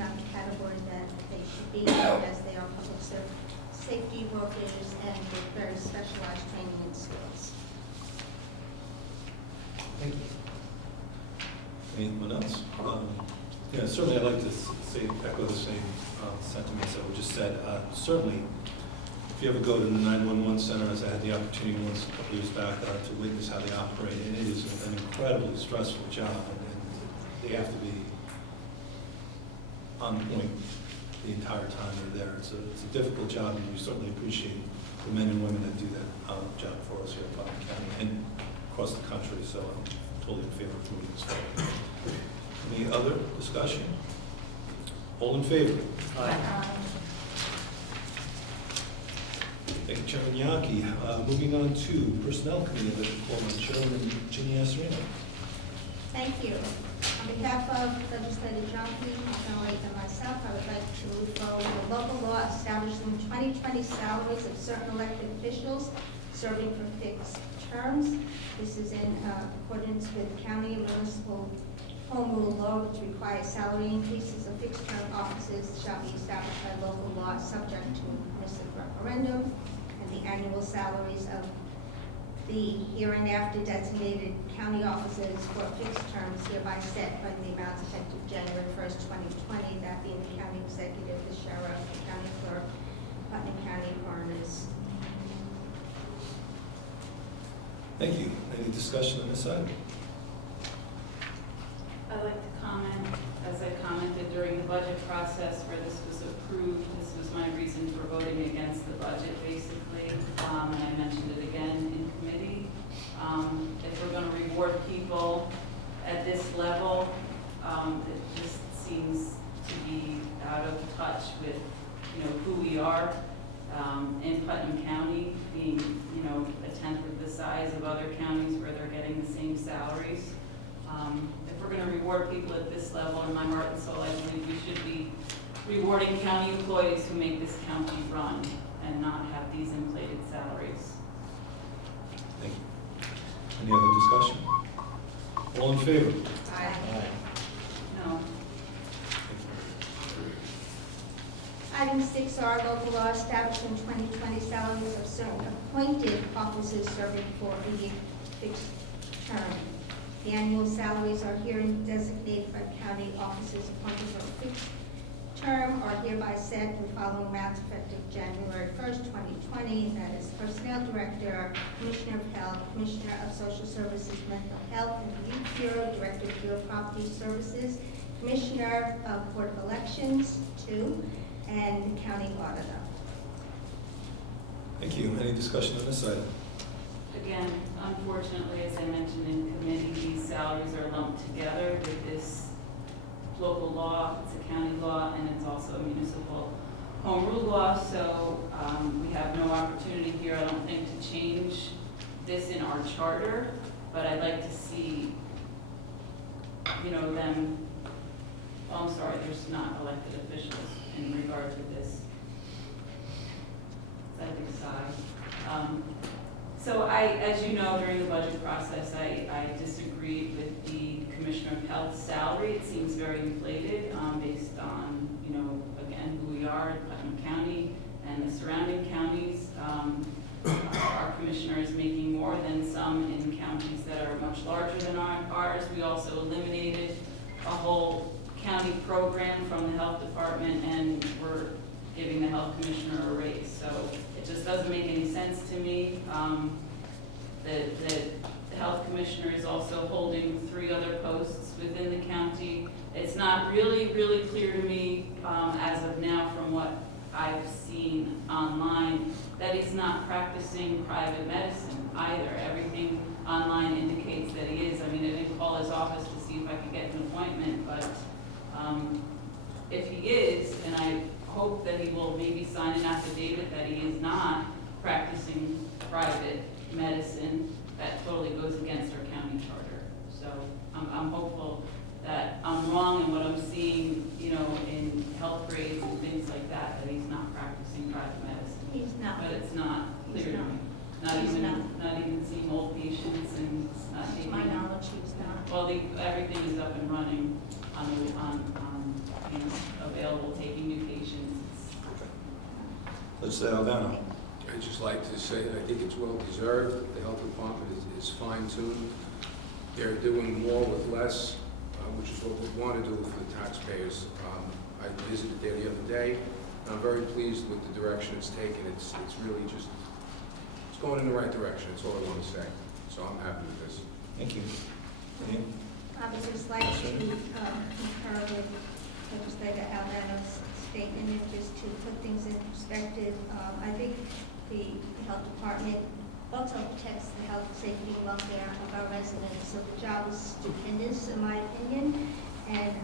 not the category that they should be in, as they are public safety workers and with very specialized training and skills. Thank you. Anyone else? Yeah, certainly I'd like to echo the same sentiments that were just said. Certainly, if you ever go to the 911 center, as I had the opportunity once a couple years back to witness how they operate, and it is an incredibly stressful job, and they have to be on point the entire time they're there. It's a difficult job, and we certainly appreciate the men and women that do that job for us here in Putnam County and across the country, so I'm totally in favor of moving this forward. Any other discussion? All in favor? Aye. Thank you, Chairman Yaki. Moving on to Personnel Committee, I'd like to call on Chairman Ginny Asarino. Thank you. On behalf of Legislator Jonke, McConnell, and myself, I would like to move forward a local law establishing 2020 salaries of certain elected officials serving for fixed terms. This is in accordance with county and municipal home rule law, which requires salary increases of fixed-term offices shall be established by local law subject to municipal referendum, and the annual salaries of the hereinafter designated county offices for fixed terms hereby set by the amounts effective January 1st, 2020, that being the county executive, the sheriff, the county clerk, Putnam County coroners. Thank you. Any discussion on this item? I'd like to comment, as I commented during the budget process where this was approved, this was my reason for voting against the budget, basically, and I mentioned it again in committee. If we're going to reward people at this level, it just seems to be out of touch with, who we are in Putnam County, being, a tenth of the size of other counties where they're getting the same salaries. If we're going to reward people at this level, in my heart and soul, I believe we should be rewarding county employees who make this county run and not have these inflated salaries. Thank you. Any other discussion? All in favor? Aye. No. Item 6R, local law establishing 2020 salaries of certain appointed officers serving for a fixed term. The annual salaries are herein designated by county officers appointed for a fixed term are hereby set with following amounts effective January 1st, 2020, and that is Personnel Director, Commissioner of Health, Commissioner of Social Services, Mental Health and Youth Bureau, Director of Bureau of Property Services, Commissioner of Board of Elections, 2, and County Auditor. Thank you. Any discussion on this item? Again, unfortunately, as I mentioned in committee, these salaries are lumped together with this local law, it's a county law, and it's also a municipal home rule law, so we have no opportunity here, I don't think, to change this in our charter, but I'd like to see, you know, them, oh, I'm sorry, there's not elected officials in regard to this. I think so as you know, during the budget process, I disagreed with the Commissioner of Health's salary. It seems very inflated based on, you know, again, who we are in Putnam County and the surrounding counties. Our commissioner is making more than some in counties that are much larger than ours. We also eliminated a whole county program from the health department, and we're giving the health commissioner a raise. So it just doesn't make any sense to me. The health commissioner is also holding 3 other posts within the county. It's not really clear to me as of now from what I've seen online that he's not practicing private medicine either. Everything online indicates that he is. I mean, I didn't call his office to see if I could get an appointment, but if he is, and I hope that he will maybe sign an affidavit that he is not practicing private medicine, that totally goes against our county charter. So I'm hopeful that I'm wrong in what I'm seeing, you know, in health grades and things like that, that he's not practicing private medicine. He's not. But it's not clear to me. Not even seeing old patients, and it's not To taking. my knowledge, he's not. Well, everything is up and running on you know, available, taking new patients. Let's say Albano. I'd just like to say that I think it's well deserved. The health department is fine-tuned. They're doing more with less, which is what we want to do for the taxpayers. I visited there the other day. I'm very pleased with the direction it's taken. It's really just, it's going in the right direction. That's all I want to say. So I'm happy with this. Thank you. Dan? I would just like to concur with Legislator Albano's statement, and just to put things in perspective. I think the health department also protects the health, safety, and welfare of our residents. So the job is stupendous, in my opinion. And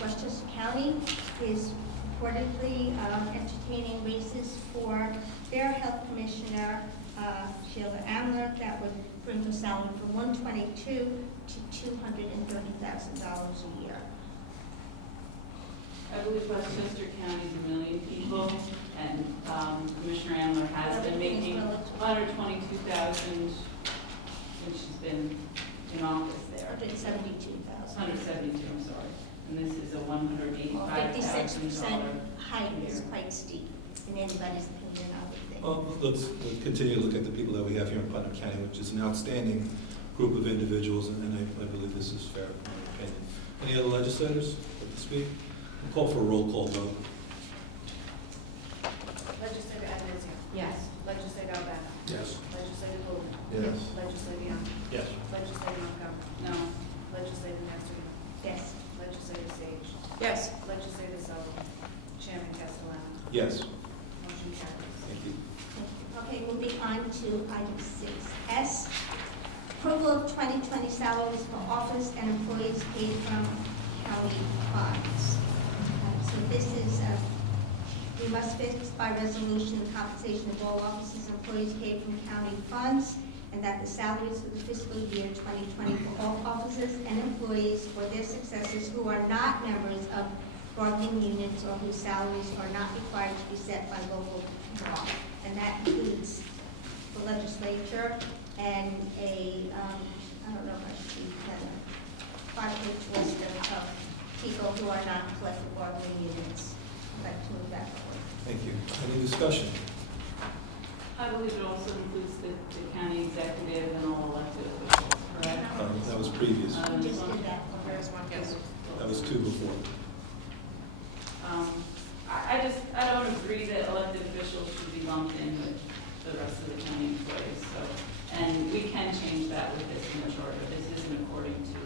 Westchester County is reportedly entertaining raises for their health commissioner, Sheila Amler, that would bring the salary from $122,000 to $230,000 a year. I believe Westchester County is 1 million people, and Commissioner Amler has been making $122,000 since she's been in office there. $172,000. 172, I'm sorry. And this is a $185,000. 56% hike is quite steep, in anybody's opinion, I would think. Well, let's continue to look at the people that we have here in Putnam County, which is an outstanding group of individuals, and I believe this is fair, in my opinion. Any other legislators like to speak? We'll call for a roll call vote. Legislator Adamizio. Yes. Legislator Albano. Yes. Legislator Bowman. Yes. Legislator Young. Yes. Legislator Montgomery. No. Legislator Nestor. Yes. Legislator Sage. Yes. Legislator Sullivan. Chairman Castellano. Yes. Motion carries. Thank you. Okay, moving on to item 6S, approval of 2020 salaries for office and employees paid from county funds. So this is, we must fix by resolution the compensation of all officers and employees paid from county funds, and that the salaries for the fiscal year 2020 for all officers and employees or their successors who are not members of bargaining units or whose salaries are not required to be set by local law. And that includes the legislature and I don't know if I should kind of 5-page list of people who are not collective bargaining units. I'd like to move that forward. Thank you. Any discussion? I believe it also includes the county executive and all elected officials, correct? That was previous. We just did that one. There's one, yes. That was 2 before. I don't agree that elected officials should be lumped in with the rest of the county employees, so, and we can change that with this in the charter. This isn't according to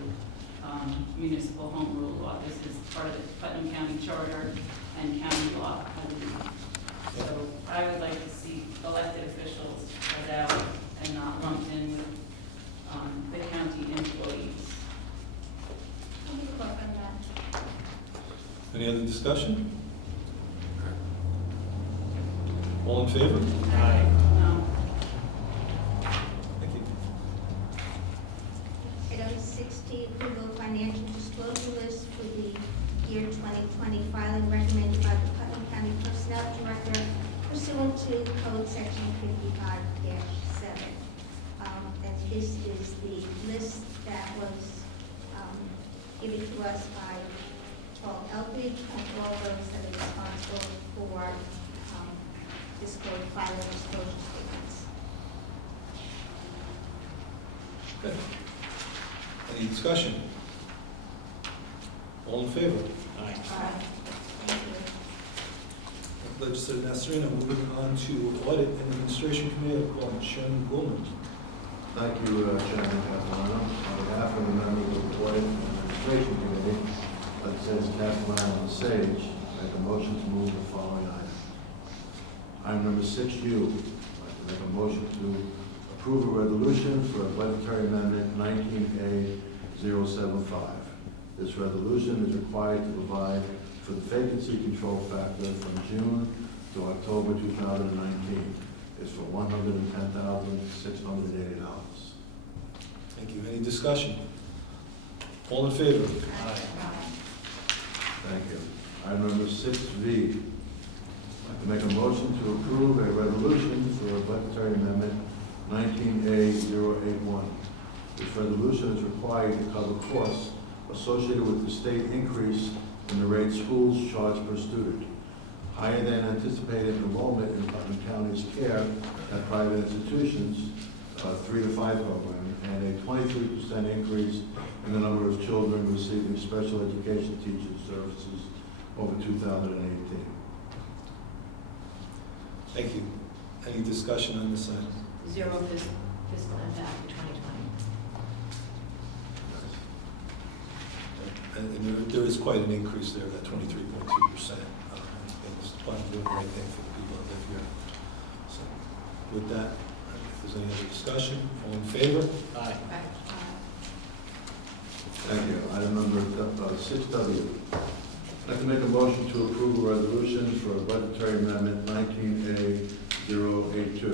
municipal home rule law. This is part of the Putnam County Charter and county law, I believe. So I would like to see elected officials cut out and not lumped in with the county employees. Let me look on that. Any other discussion? All in favor? Aye. No. Thank you. Item 16, approval of financial disclosure list for the year 2020, filing recommended by the Putnam County Personnel Director pursuant to Code Section 55-7. And this is the list that was given to us by Paul Eldridge and all those that are responsible for filing disclosure statements. Okay. Any discussion? All in favor? Aye. Thank you. Legislator Nasarino, moving on to Audit and Administration Committee, I'll call on Chairman Goldman. Thank you, Chairman Castellano. On behalf of the members of the Audit and Administration Committee, Legislators Castellano and Sage, make a motion to move the following items. Item number 6U, I'd like to make a motion to approve a resolution for a budgetary amendment 19A075. This resolution is required to provide for the vacancy control factor from June to October 2019. It's for $110,680. Thank you. Any discussion? All in favor? Thank you. Item number 6V, I'd like to make a motion to approve a resolution for a budgetary amendment 19A081. This resolution is required to cover costs associated with the state increase in the rate schools charge per student, higher than anticipated enrollment in Putnam County's care at private institutions, 3 to 5 program, and a 23% increase in the number of children receiving special education teaching services over 2018. Thank you. Any discussion on this item? Zero fiscal impact for 2020. And there is quite an increase there, that 23.2%. It's fun doing the right thing for the people that live here. So with that, if there's any other discussion, all in favor? Aye. Thank you. Item number 6W. I'd like to make a motion to approve a resolution for a budgetary amendment 19A082.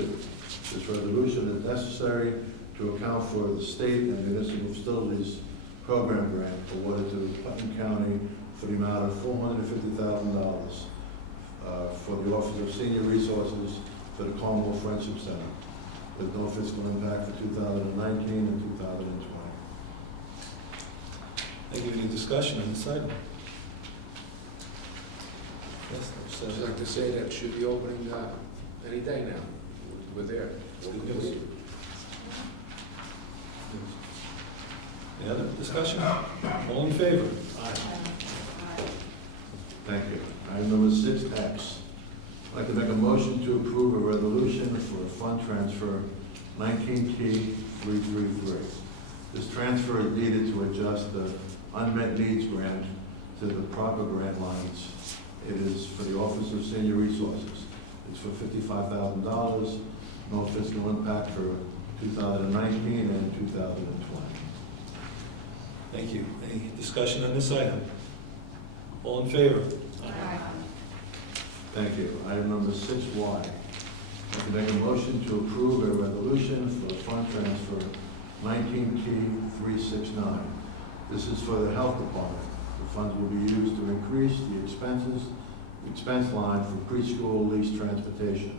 This resolution is necessary to account for the state and municipal facilities program grant awarded to Putnam County for the amount of $450,000 for the Office of Senior Resources for the Cornwall Friendship Center, with no fiscal impact for 2019 and 2020. Thank you. Any discussion on this item? Yes, I'd just like to say that should be opening any day now. We're there. Good news. Any other discussion? All in favor? Aye. Thank you. Item number 6X. I'd like to make a motion to approve a resolution for a fund transfer 19T333. This transfer is needed to adjust the unmet needs grant to the proper grant lines. It is for the Office of Senior Resources. It's for $55,000, no fiscal impact for 2019 and 2020. Thank you. Any discussion on this item? All in favor? Thank you. Item number 6Y. I'd like to make a motion to approve a resolution for a fund transfer 19T369. This is for the Health Department. The funds will be used to increase the expense line for preschool lease transportation.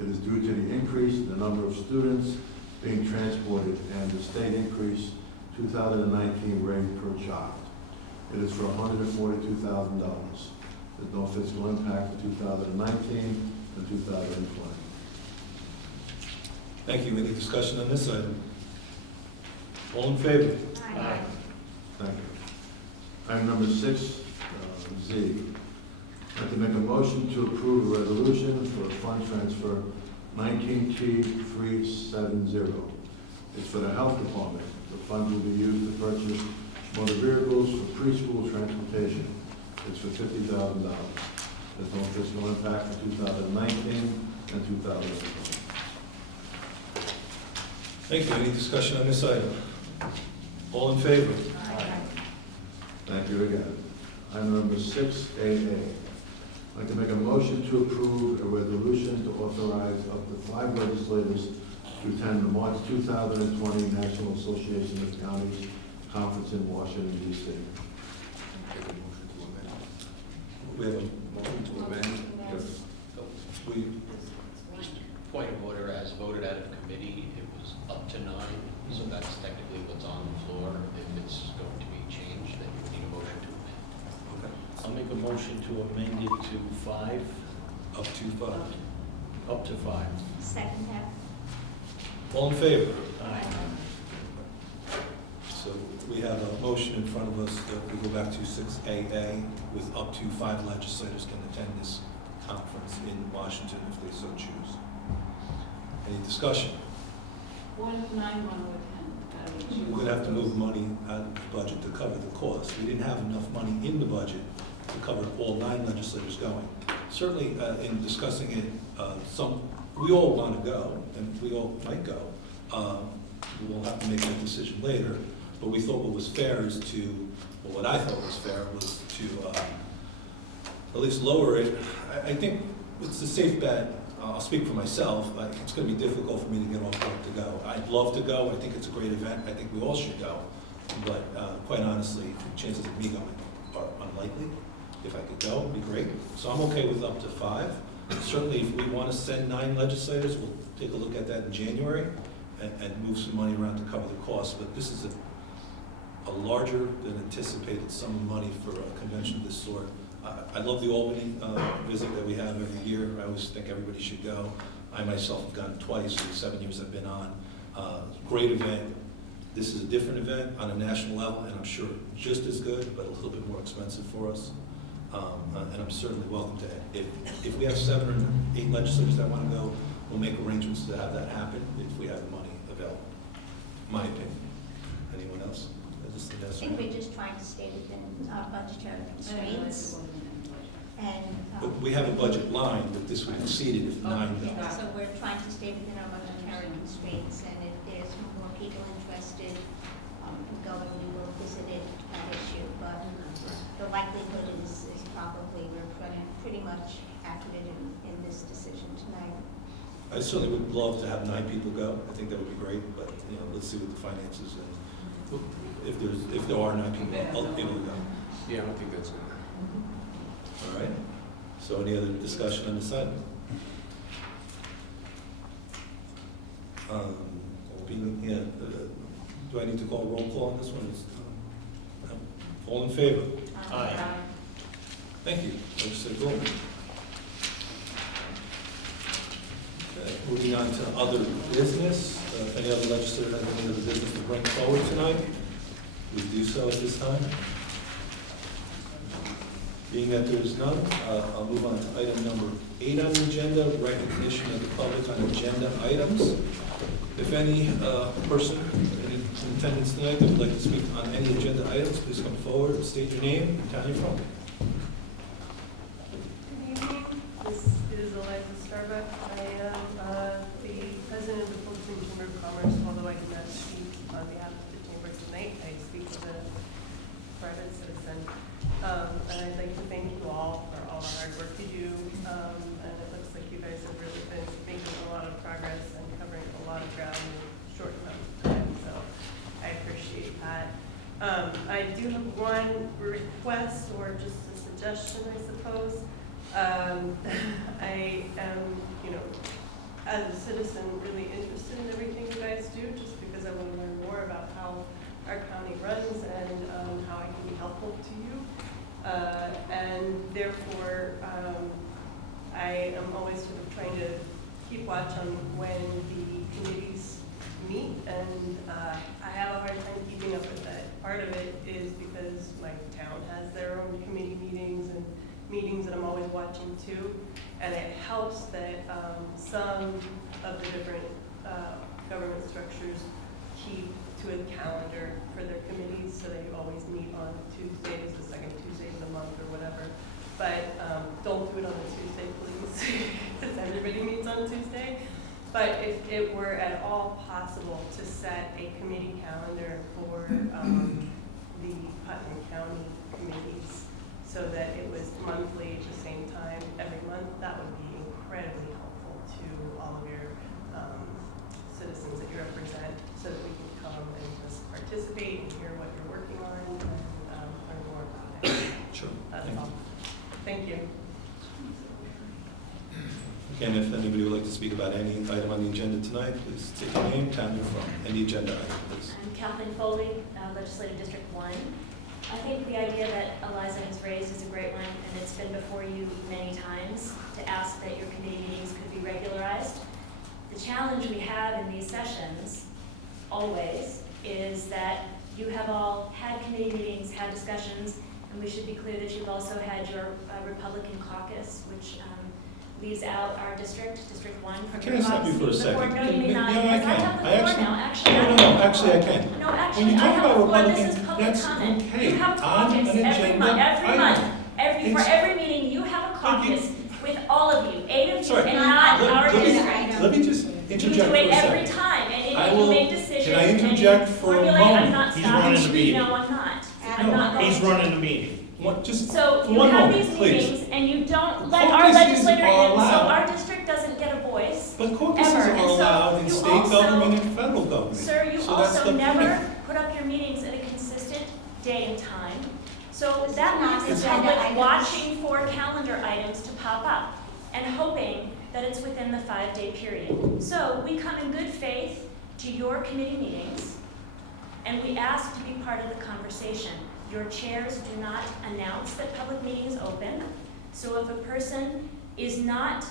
It is due to the increase in the number of students being transported and the state increase 2019 rate per child. It is for $142,000. There's no fiscal impact for 2019 and 2020. Thank you. Any discussion on this item? All in favor? Aye. Thank you. Item number 6Z. I'd like to make a motion to approve a resolution for a fund transfer 19T370. It's for the Health Department. The funds will be used to purchase motor vehicles for preschool transportation. It's for $50,000. There's no fiscal impact for 2019 and 2020. Thank you. Any discussion on this item? All in favor? Thank you again. Item number 6AA. I'd like to make a motion to approve a resolution to authorize up to 5 legislators to attend the March 2020 National Association of Counties Conference in Washington, D.C. Take a motion to amend. We have a motion to amend. Yes. We, Just point of order, as voted out of committee, it was up to 9, so that's technically what's on the floor. If it's going to be changed, then you would need a motion to amend. I'll make a motion to amend it to 5, up to 5. up to 5. Second half. All in favor? Aye. So we have a motion in front of us that we go back to 6AA with up to 5 legislators can attend this conference in Washington if they so choose. Any discussion? What if 9 want to attend? We're going to have to move money out of the budget to cover the cost. We didn't have enough money in the budget to cover all 9 legislators going. Certainly, in discussing it, we all want to go, and we all might go. We'll have to make that decision later, but we thought what was fair is to, well, what I thought was fair was to at least lower it. I think it's a safe bet. I'll speak for myself. It's going to be difficult for me to get off work to go. I'd love to go. I think it's a great event. I think we all should go. But quite honestly, the chances of me going are unlikely. If I could go, it'd be great. So I'm okay with up to 5. Certainly, if we want to send 9 legislators, we'll take a look at that in January and move some money around to cover the cost. But this is a larger than anticipated sum of money for a convention of this sort. I love the Albany visit that we have every year. I always think everybody should go. I myself have gone twice in the 7 years I've been on. Great event. This is a different event on a national level, and I'm sure just as good, but a little bit more expensive for us. And I'm certainly welcome to it. If we have 7 or 8 legislators that want to go, we'll make arrangements to have that happen if we have the money available. My opinion. Anyone else? I think we're just trying to stay within our budgetary constraints. And, But we have a budget line, but this would exceed it if 9 go. yeah, so we're trying to stay within our budgetary constraints, and if there's more people interested in going, we will visit it at issue. But the likelihood is probably we're pretty much accurate in this decision tonight. I certainly would love to have 9 people go. I think that would be great, but let's see what the finances and if there are 9 people, I'll be able to go. Yeah, I don't think that's going to happen. All right. So any other discussion on this item? Do I need to call roll call on this one? All in favor? Aye. Thank you. Legislator Goldman. Okay, moving on to other business. If any other legislator has any other business to bring forward tonight, we do so at this time. Being that there is none, I'll move on to item number 8 on the agenda, recognition of the public on agenda items. If any person in attendance tonight that would like to speak on any agenda items, please come forward and state your name and town you're from. Good evening. This is Eliza Starbuck. I am the president of the Putnam Chamber of Commerce, although I do not speak on behalf of the chamber tonight. I speak as a private citizen. And I'd like to thank you all for all the hard work you do. And it looks like you guys have really been making a lot of progress and covering a lot of ground in a short amount of time. So I appreciate that. I do have one request or just a suggestion, I suppose. I am, as a citizen, really interested in everything you guys do, just because I want to learn more about how our county runs and how I can be helpful to you. And therefore, I am always sort of trying to keep watch on when the committees meet, and I have a hard time keeping up with that. Part of it is because my town has their own committee meetings and meetings that I'm always watching too, and it helps that some of the different government structures keep to a calendar for their committees, so they always meet on Tuesdays, the second Tuesday of the month or whatever. But don't do it on a Tuesday, please, because everybody meets on Tuesday. But if it were at all possible to set a committee calendar for the Putnam County committees, so that it was monthly at the same time every month. That would be incredibly helpful to all of your citizens that you represent, so that we can come and just participate and hear what you're working on and learn more about it. Sure. That's Thank all. Thank you. Again, if anybody would like to speak about any item on the agenda tonight, please take your name, town you're from, any agenda item, please. I'm Kathleen Foley, Legislative District 1. I think the idea that Eliza has raised is a great one, and it's been before you many times to ask that your committee meetings could be regularized. The challenge we have in these sessions, always, is that you have all had committee meetings, had discussions, and we should be clear that you've also had your Republican caucus, which leaves out our district, District 1, from Can I stop you for a second? No, you may not. Yeah, I because can. have the I floor actually, now. Actually, actually I can. No, actually, When you I talk have about the floor. This Republicans, is public that's comment. okay. You have On caucus an every agenda month, item. for It's- every meeting, you have a caucus with all of you, 8 of you, Sorry. and not our district. Let me just You interject do for it a every second. time, and I you will- make decisions. can I and you interject for a formulate. moment? I'm not He's stopping running the you. meeting. No, I'm not. I'm No, not going He's to. running the meeting. Just So for you one have moment, these please. meetings, and you don't let our Caucuses legislator are in, so allowed. our district doesn't get a voice. But caucuses ever. are And so allowed in you state also- government and federal government. Sir, you So that's also the never point. put up your meetings at a consistent day and time. So This that is not leaves the agenda public items. watching for calendar items to pop up and hoping that it's within the 5-day period. So we come in good faith to your committee meetings, and we ask to be part of the conversation. Your chairs do not announce that public meetings open, so if a person is not,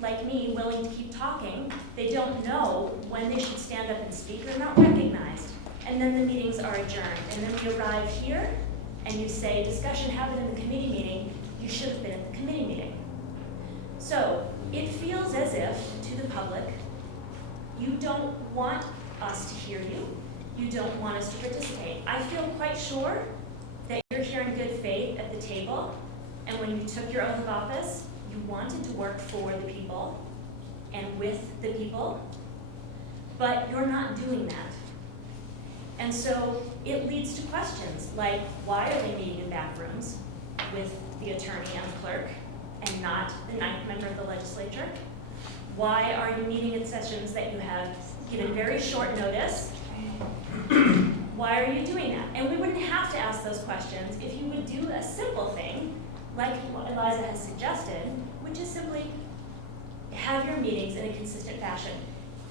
like me, willing to keep talking, they don't know when they should stand up and speak, they're not recognized. And then the meetings are adjourned, and then we arrive here, and you say, discussion happened in the committee meeting, you should have been at the committee meeting. So it feels as if, to the public, you don't want us to hear you. You don't want us to participate. I feel quite sure that you're here in good faith at the table, and when you took your oath of office, you wanted to work for the people and with the people, but you're not doing that. And so it leads to questions like, why are they meeting in back rooms with the attorney and the clerk and not the 9th member of the legislature? Why are you meeting in sessions that you have given very short notice? Why are you doing that? And we wouldn't have to ask those questions if you would do a simple thing, like what Eliza has suggested, which is simply have your meetings in a consistent fashion.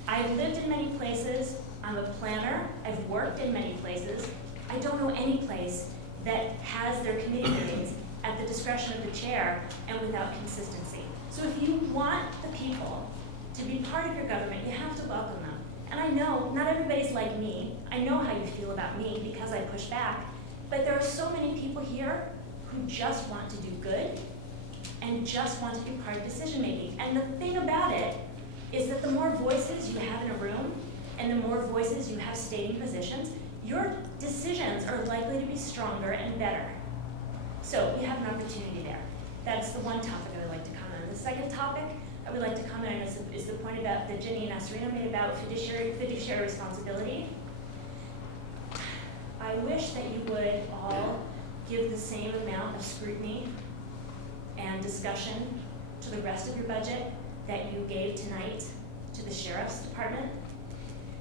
I've lived in many places, I'm a planner, I've worked in many places. I don't know any place that has their committee meetings at the discretion of the chair and without consistency. So if you want the people to be part of your government, you have to welcome them. And I know not everybody's like me. I know how you feel about me because I push back. But there are so many people here who just want to do good and just want to be part of decision making. And the thing about it is that the more voices you have in a room and the more voices you have stating positions, your decisions are likely to be stronger and better. So we have an opportunity there. That's the one topic I would like to comment on. The second topic I would like to comment on is the point about that Jenny and Astorino made about fiduciary responsibility. I wish that you would all give the same amount of scrutiny and discussion to the rest of your budget that you gave tonight to the Sheriff's Department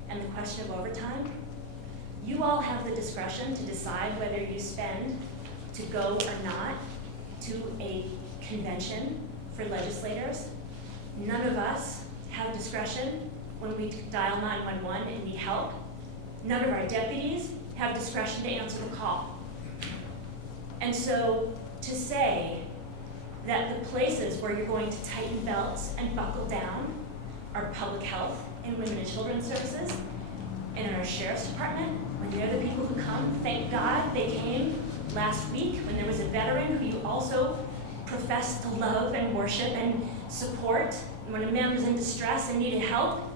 and the question of overtime. You all have the discretion to decide whether you spend to go or not to a convention for legislators. None of us have discretion when we dial 911 and need help. None of our deputies have discretion to answer the call. And so to say that the places where you're going to tighten belts and buckle down are public health and women and children's services and in our sheriff's department, when they're the people who come, thank God they came last week when there was a veteran who you also professed to love and worship and support. And when a man was in distress and needed help,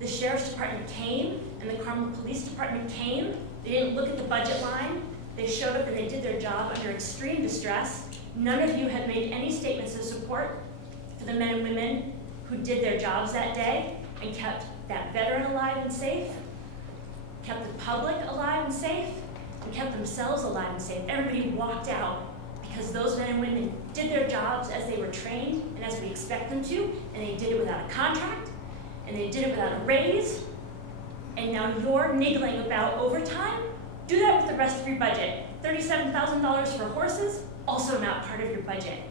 the sheriff's department came and the Carmel Police Department came. They didn't look at the budget line. They showed up and they did their job under extreme distress. None of you have made any statements of support for the men and women who did their jobs that day and kept that veteran alive and safe, kept the public alive and safe, and kept themselves alive and safe. Everybody walked out because those men and women did their jobs as they were trained and as we expect them to, and they did it without a contract, and they did it without a raise, and now you're niggling about overtime? Do that with the rest of your budget. $37,000 for horses, also not part of your budget.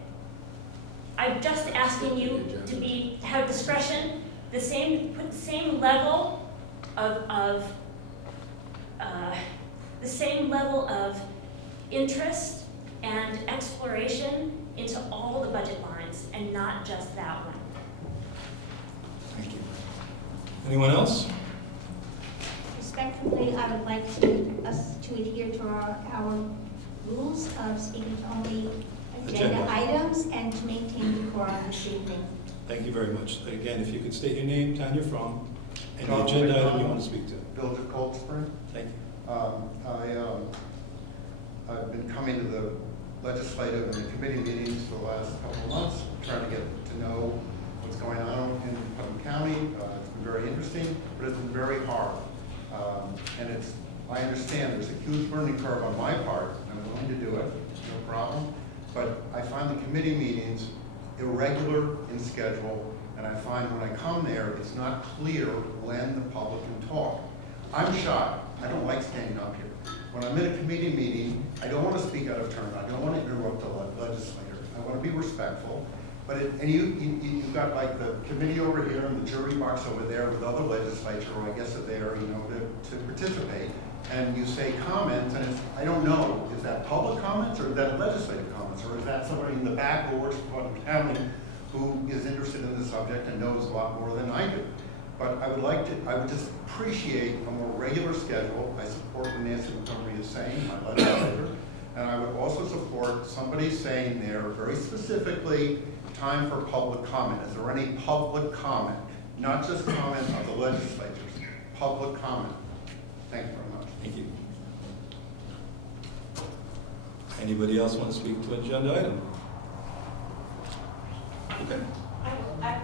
I'm just asking you to have discretion, put the same level of interest and exploration into all the budget lines and not just that one. Thank you. Anyone else? Respectfully, I would like us to adhere to our rules of speaking to only agenda items and to maintain decorum this evening. Thank you very much. Again, if you could state your name, town you're from, and the Tom agenda item you McDonald, want to speak to. Village of Cold Spring. Thank you. I've been coming to the legislative and the committee meetings for the last couple of months, trying to get to know what's going on in Putnam County. It's been very interesting, but it's been very hard. And I understand there's a huge learning curve on my part. I'm willing to do it, no problem. But I find the committee meetings irregular in schedule, and I find when I come there, it's not clear when the public can talk. I'm shy. I don't like standing up here. When I'm in a committee meeting, I don't want to speak out of turn. I don't want to interrupt the legislator. I want to be respectful. But you've got like the committee over here and the jury box over there with other legislature, or I guess are there, to participate. And you say comments, and I don't know, is that public comments or is that legislative comments, or is that somebody in the back who works for Putnam County who is interested in the subject and knows a lot more than I do? But I would just appreciate a more regular schedule. I support what Nancy Montgomery is saying, my legislator, and I would also support somebody saying there very specifically, time for public comment. Is there any public comment? Not just comment of the legislatures, public comment. Thank you very much. Thank you. Anybody else want to speak to an agenda item? Okay.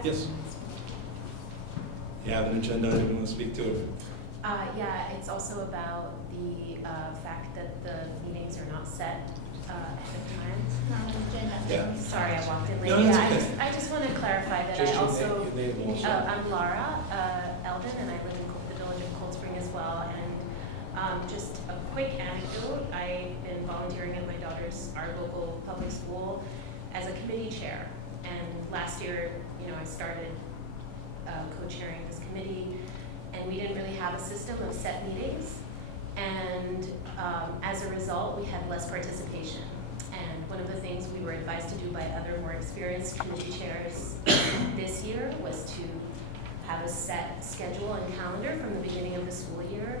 Yes. You have an agenda item you want to speak to? Yeah, it's also about the fact that the meetings are not set ahead of time. Yeah. Sorry, I walked in late. No, that's Yeah, okay. I just want to clarify that Just I your also, name also. I'm Laura Eldon, and I live in the village of Cold Spring as well. And just a quick anecdote, I've been volunteering at my daughter's, our local public school, as a committee chair. And last year, I started co-chairing this committee, and we didn't really have a system of set meetings. And as a result, we had less participation. And one of the things we were advised to do by other more experienced committee chairs this year was to have a set schedule and calendar from the beginning of the school year.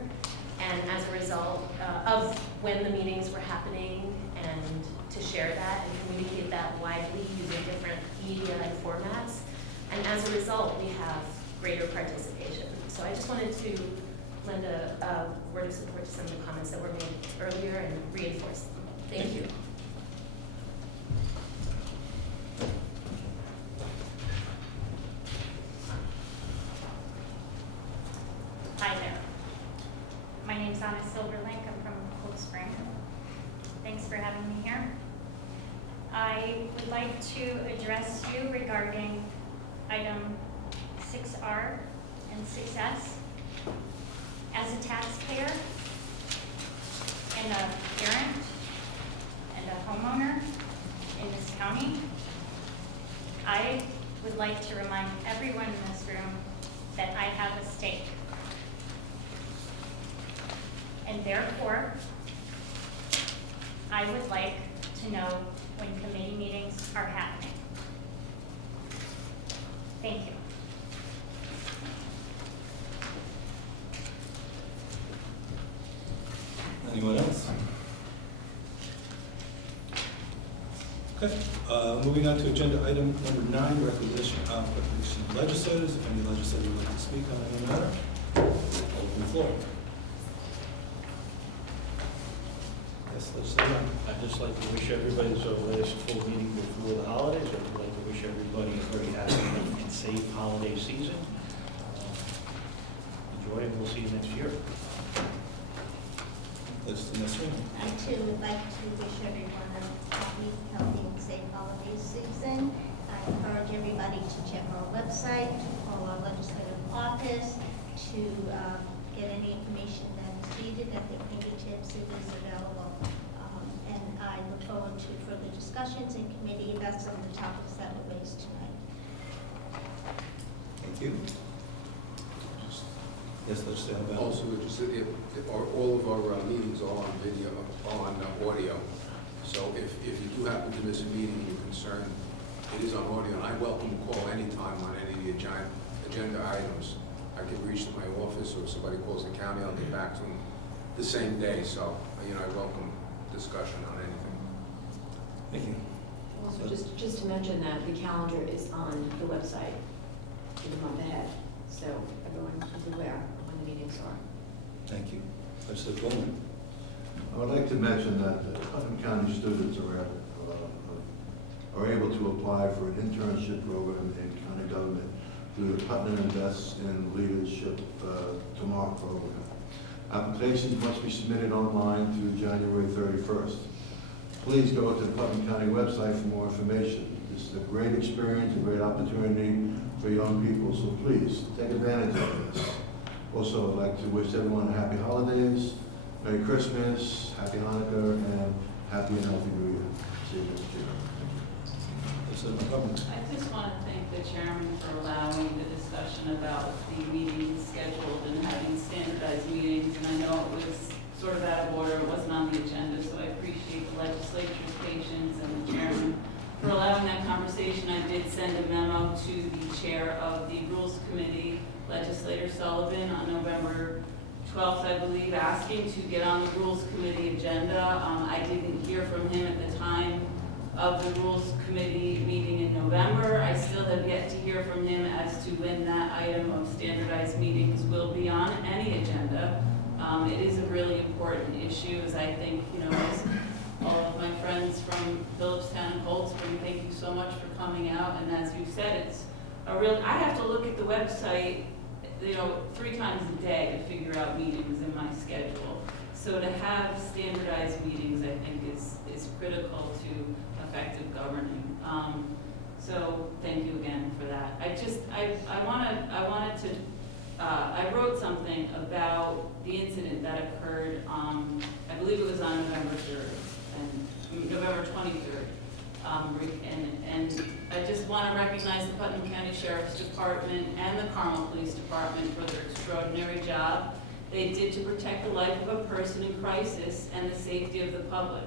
And as a result of when the meetings were happening, and to share that and communicate that widely using different media and formats. And as a result, we have greater participation. So I just wanted to lend a word of support to some of the comments that were made earlier and reinforce them. Thank you. Hi there. My name's Anna Silverlink. I'm from Cold Spring. Thanks for having me here. I would like to address you regarding item 6R and 6S. As a taxpayer and a parent and a homeowner in this county, I would like to remind everyone in this room that I have a stake. And therefore, I would like to know when committee meetings are happening. Thank you. Anyone else? Okay, moving on to agenda item number 9, requisition of legislators. If any legislator would like to speak on any matter, open the floor. Yes, legislator. I'd just like to wish everybody, this is our last full meeting before the holidays. I'd like to wish everybody a very happy and safe holiday season. Enjoy, and we'll see you next year. Legislator Nasreen. I too would like to wish everyone a happy, healthy, and safe holiday season. I encourage everybody to check our website, to call our legislative office, to get any information that is needed at their fingertips. It is available. And I look forward to further discussions in committee about some of the topics that were raised tonight. Thank you. Yes, Legislator Bell. Also, just all of our meetings are on video, on audio. So if you do happen to miss a meeting and you're concerned, it is on audio. And I welcome a call anytime on any of the agenda items. I can reach my office, or if somebody calls the county, I'll get back to them the same day. So, I welcome discussion on anything. Thank you. Also, just to mention that the calendar is on the website for the month ahead, so everyone is aware of when the meetings are. Thank you. Legislator Bowman. I would like to mention that Putnam County students are able to apply for an internship program in county government through the Putnam Invests in Leadership Tomorrow program. Applications must be submitted online through January 31st. Please go to the Putnam County website for more information. This is a great experience, a great opportunity for young people, so please take advantage of this. Also, I'd like to wish everyone happy holidays, Merry Christmas, Happy Hanukkah, and Happy and Healthy New Year. See you next year. I just want to thank the chairman for allowing the discussion about the meetings scheduled and having standardized meetings. And I know it was sort of out of order, it wasn't on the agenda, so I appreciate the legislature's patience and the chairman for allowing that conversation. I did send a memo to the chair of the Rules Committee, Legislator Sullivan, on November 12th, I believe, asking to get on the Rules Committee agenda. I didn't hear from him at the time of the Rules Committee meeting in November. I still have yet to hear from him as to when that item of standardized meetings will be on any agenda. It is a really important issue, as I think, as all of my friends from Phillipstown and Cold Spring, thank you so much for coming out. And as you said, it's a real, I have to look at the website, 3 times a day to figure out meetings in my schedule. So to have standardized meetings, I think, is critical to effective governing. So thank you again for that. I wrote something about the incident that occurred, I believe it was on November 3rd and November 23rd. And I just want to recognize the Putnam County Sheriff's Department and the Carmel Police Department for their extraordinary job they did to protect the life of a person in crisis and the safety of the public.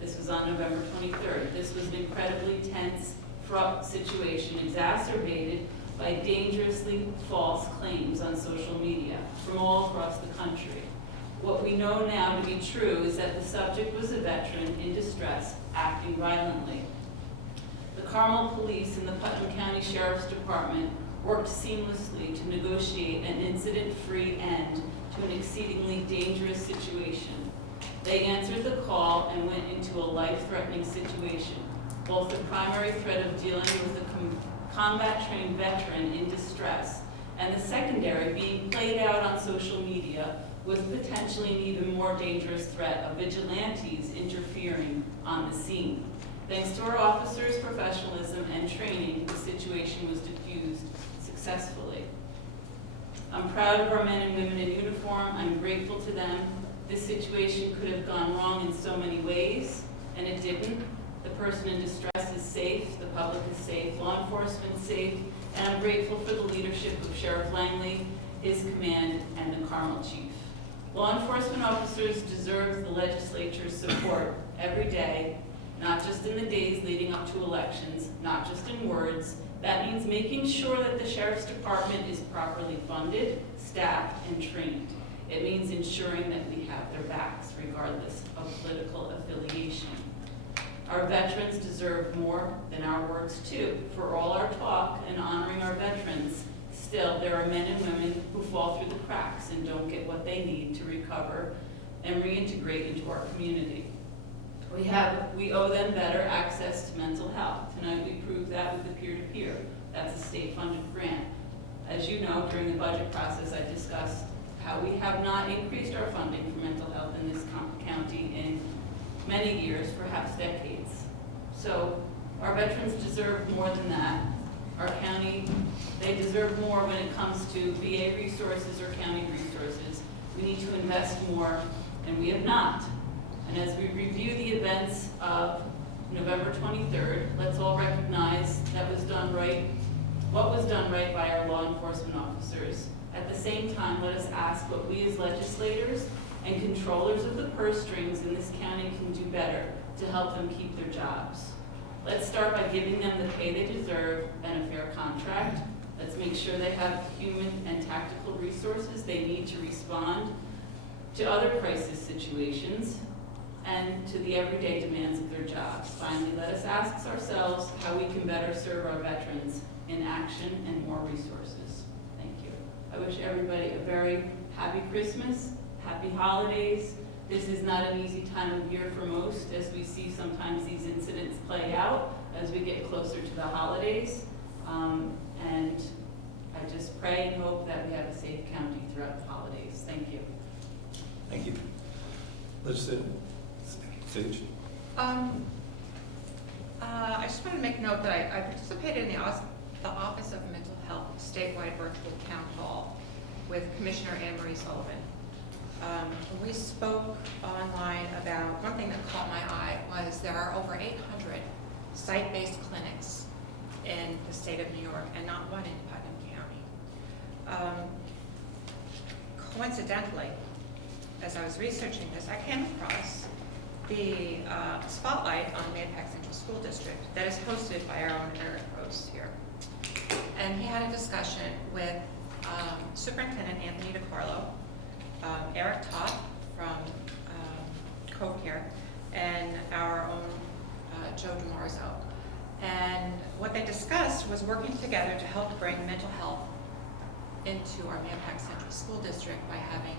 This was on November 23rd. This was an incredibly tense, fraught situation exacerbated by dangerously false claims on social media from all across the country. What we know now to be true is that the subject was a veteran in distress acting violently. The Carmel Police and the Putnam County Sheriff's Department worked seamlessly to negotiate an incident-free end to an exceedingly dangerous situation. They answered the call and went into a life-threatening situation, both the primary threat of dealing with a combat-trained veteran in distress and the secondary being played out on social media with potentially an even more dangerous threat of vigilantes interfering on the scene. Thanks to our officers' professionalism and training, the situation was diffused successfully. I'm proud of our men and women in uniform. I'm grateful to them. This situation could have gone wrong in so many ways, and it didn't. The person in distress is safe, the public is safe, law enforcement is safe, and I'm grateful for the leadership of Sheriff Langley, his command, and the Carmel Chief. Law enforcement officers deserve the legislature's support every day, not just in the days leading up to elections, not just in words. That means making sure that the Sheriff's Department is properly funded, staffed, and trained. It means ensuring that we have their backs, regardless of political affiliation. Our veterans deserve more than our words, too. For all our talk and honoring our veterans, still, there are men and women who fall through the cracks and don't get what they need to recover and reintegrate into our community. We owe them better access to mental health. Tonight we proved that with the peer-to-peer. That's a state-funded grant. As you know, during the budget process, I discussed how we have not increased our funding for mental health in this county in many years, perhaps decades. So our veterans deserve more than that. Our county, they deserve more when it comes to VA resources or county resources. We need to invest more, and we have not. And as we review the events of November 23rd, let's all recognize that was done right, what was done right by our law enforcement officers. At the same time, let us ask what we as legislators and controllers of the purse strings in this county can do better to help them keep their jobs. Let's start by giving them the pay they deserve and a fair contract. Let's make sure they have human and tactical resources they need to respond to other crisis situations and to the everyday demands of their jobs. Finally, let us ask ourselves how we can better serve our veterans in action and more resources. Thank you. I wish everybody a very happy Christmas, happy holidays. This is not an easy time of year for most, as we see sometimes these incidents play out as we get closer to the holidays. And I just pray and hope that we have a safe county throughout the holidays. Thank you. Thank you. Legislator Sage. I just want to make note that I participated in the Office of Mental Health statewide virtual town hall with Commissioner Anne Marie Sullivan. We spoke online about, one thing that caught my eye was there are over 800 site-based clinics in the state of New York and not one in Putnam County. Coincidentally, as I was researching this, I came across the spotlight on Manpack Central School District that is hosted by our own Eric Rose here. And he had a discussion with Superintendent Anthony DiCarlo, Eric Todd from Cove Care, and our own Joe DiMarzo. And what they discussed was working together to help bring mental health into our Manpack Central School District by having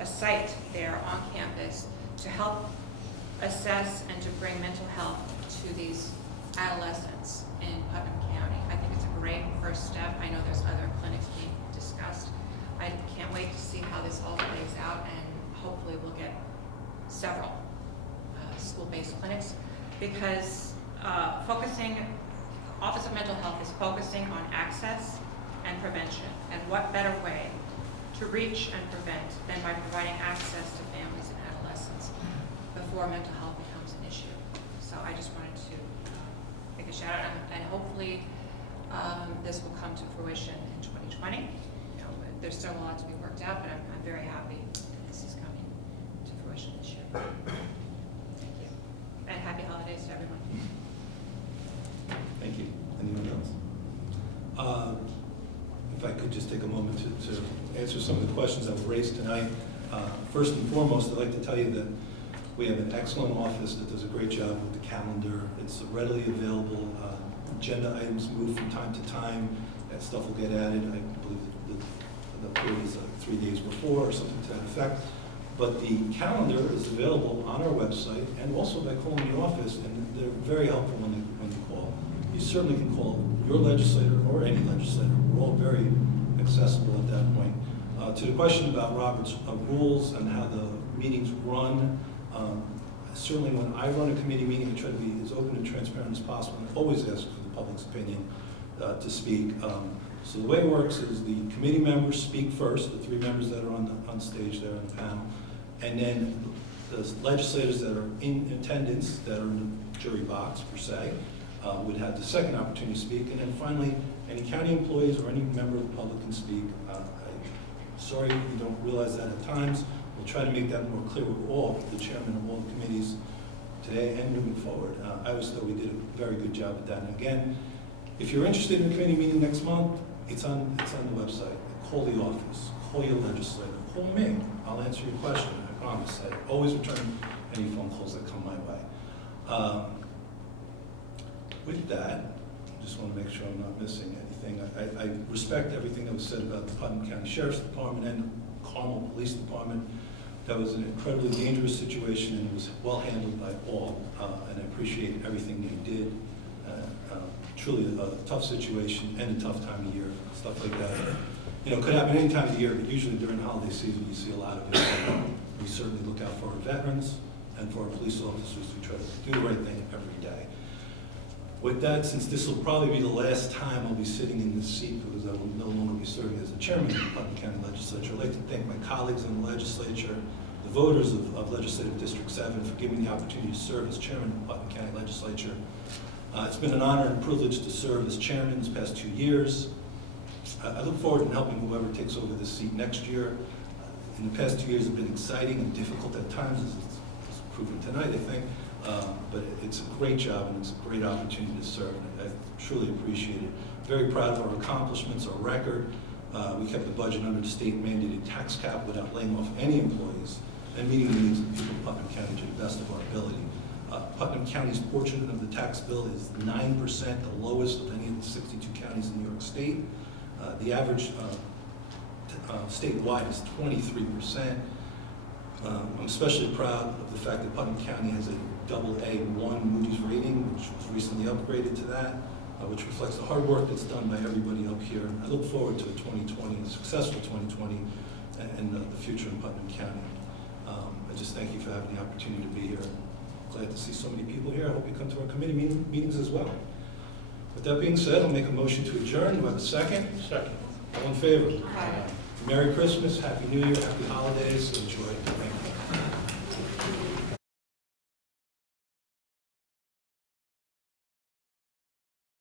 a site there on campus to help assess and to bring mental health to these adolescents in Putnam County. I think it's a great first step. I know there's other clinics being discussed. I can't wait to see how this all plays out, and hopefully we'll get several school-based clinics, because Office of Mental Health is focusing on access and prevention, and what better way to reach and prevent than by providing access to families and adolescents before mental health becomes an issue. So I just wanted to make a shout out, and hopefully this will come to fruition in 2020. You know, there's still a lot to be worked out, but I'm very happy that this is coming to fruition this year. Thank you. And happy holidays to everyone. Thank you. Anyone else? If I could just take a moment to answer some of the questions that were raised tonight. First and foremost, I'd like to tell you that we have an excellent office that does a great job with the calendar. It's readily available. Agenda items move from time to time. That stuff will get added. I believe the period is 3 days before or something to that effect. But the calendar is available on our website and also by calling the office, and they're very helpful when you call. You certainly can call your legislator or any legislator. We're all very accessible at that point. To the question about Robert's rules and how the meetings run, certainly when I run a committee meeting, I try to be as open and transparent as possible, and always ask for the public's opinion to speak. So the way it works is the committee members speak first, the 3 members that are on stage there on the panel, and then the legislators that are in attendance, that are in the jury box per se, would have the second opportunity to speak, and then finally, any county employees or any member of the public can speak. I'm sorry you don't realize that at times. We'll try to make that more clear with all the chairman of all the committees today and moving forward. I always thought we did a very good job with that. And again, if you're interested in a committee meeting next month, it's on the website. Call the office, call your legislator, call me. I'll answer your question, I promise. I always return any phone calls that come my way. With that, I just want to make sure I'm not missing anything. I respect everything that was said about the Putnam County Sheriff's Department and Carmel Police Department. That was an incredibly dangerous situation, and it was well handled by all, and I appreciate everything they did. Truly a tough situation and a tough time of year, stuff like that. You know, it could happen any time of the year, but usually during holiday season you see a lot of it. We certainly look out for our veterans, and for our police officers who try to do the right thing every day. With that, since this will probably be the last time I'll be sitting in this seat because I will no longer be serving as the chairman of the Putnam County Legislature, I'd like to thank my colleagues in the legislature, the voters of Legislative District 7 for giving me the opportunity to serve as chairman of the Putnam County Legislature. It's been an honor and privilege to serve as chairman these past 2 years. I look forward to helping whoever takes over this seat next year. In the past 2 years have been exciting and difficult at times, as it's proven tonight, I think. But it's a great job and it's a great opportunity to serve. And I truly appreciate it. Very proud of our accomplishments, our record. We kept the budget under the state mandated tax cap without laying off any employees and meeting the needs of the people of Putnam County to the best of our ability. Putnam County's portion of the tax bill is 9%, the lowest of any of the 62 counties in New York State. The average statewide is 23%. I'm especially proud of the fact that Putnam County has a AA1 Moody's rating, which was recently upgraded to that, which reflects the hard work that's done by everybody up here. I look forward to a 2020, a successful 2020, and the future in Putnam County. I just thank you for having the opportunity to be here. I'm glad to see so many people here. I hope you come to our committee meetings as well. With that being said, I'll make a motion to adjourn. Do I have a second? Second. All in favor? Aye. Merry Christmas, Happy New Year, Happy Holidays, enjoy.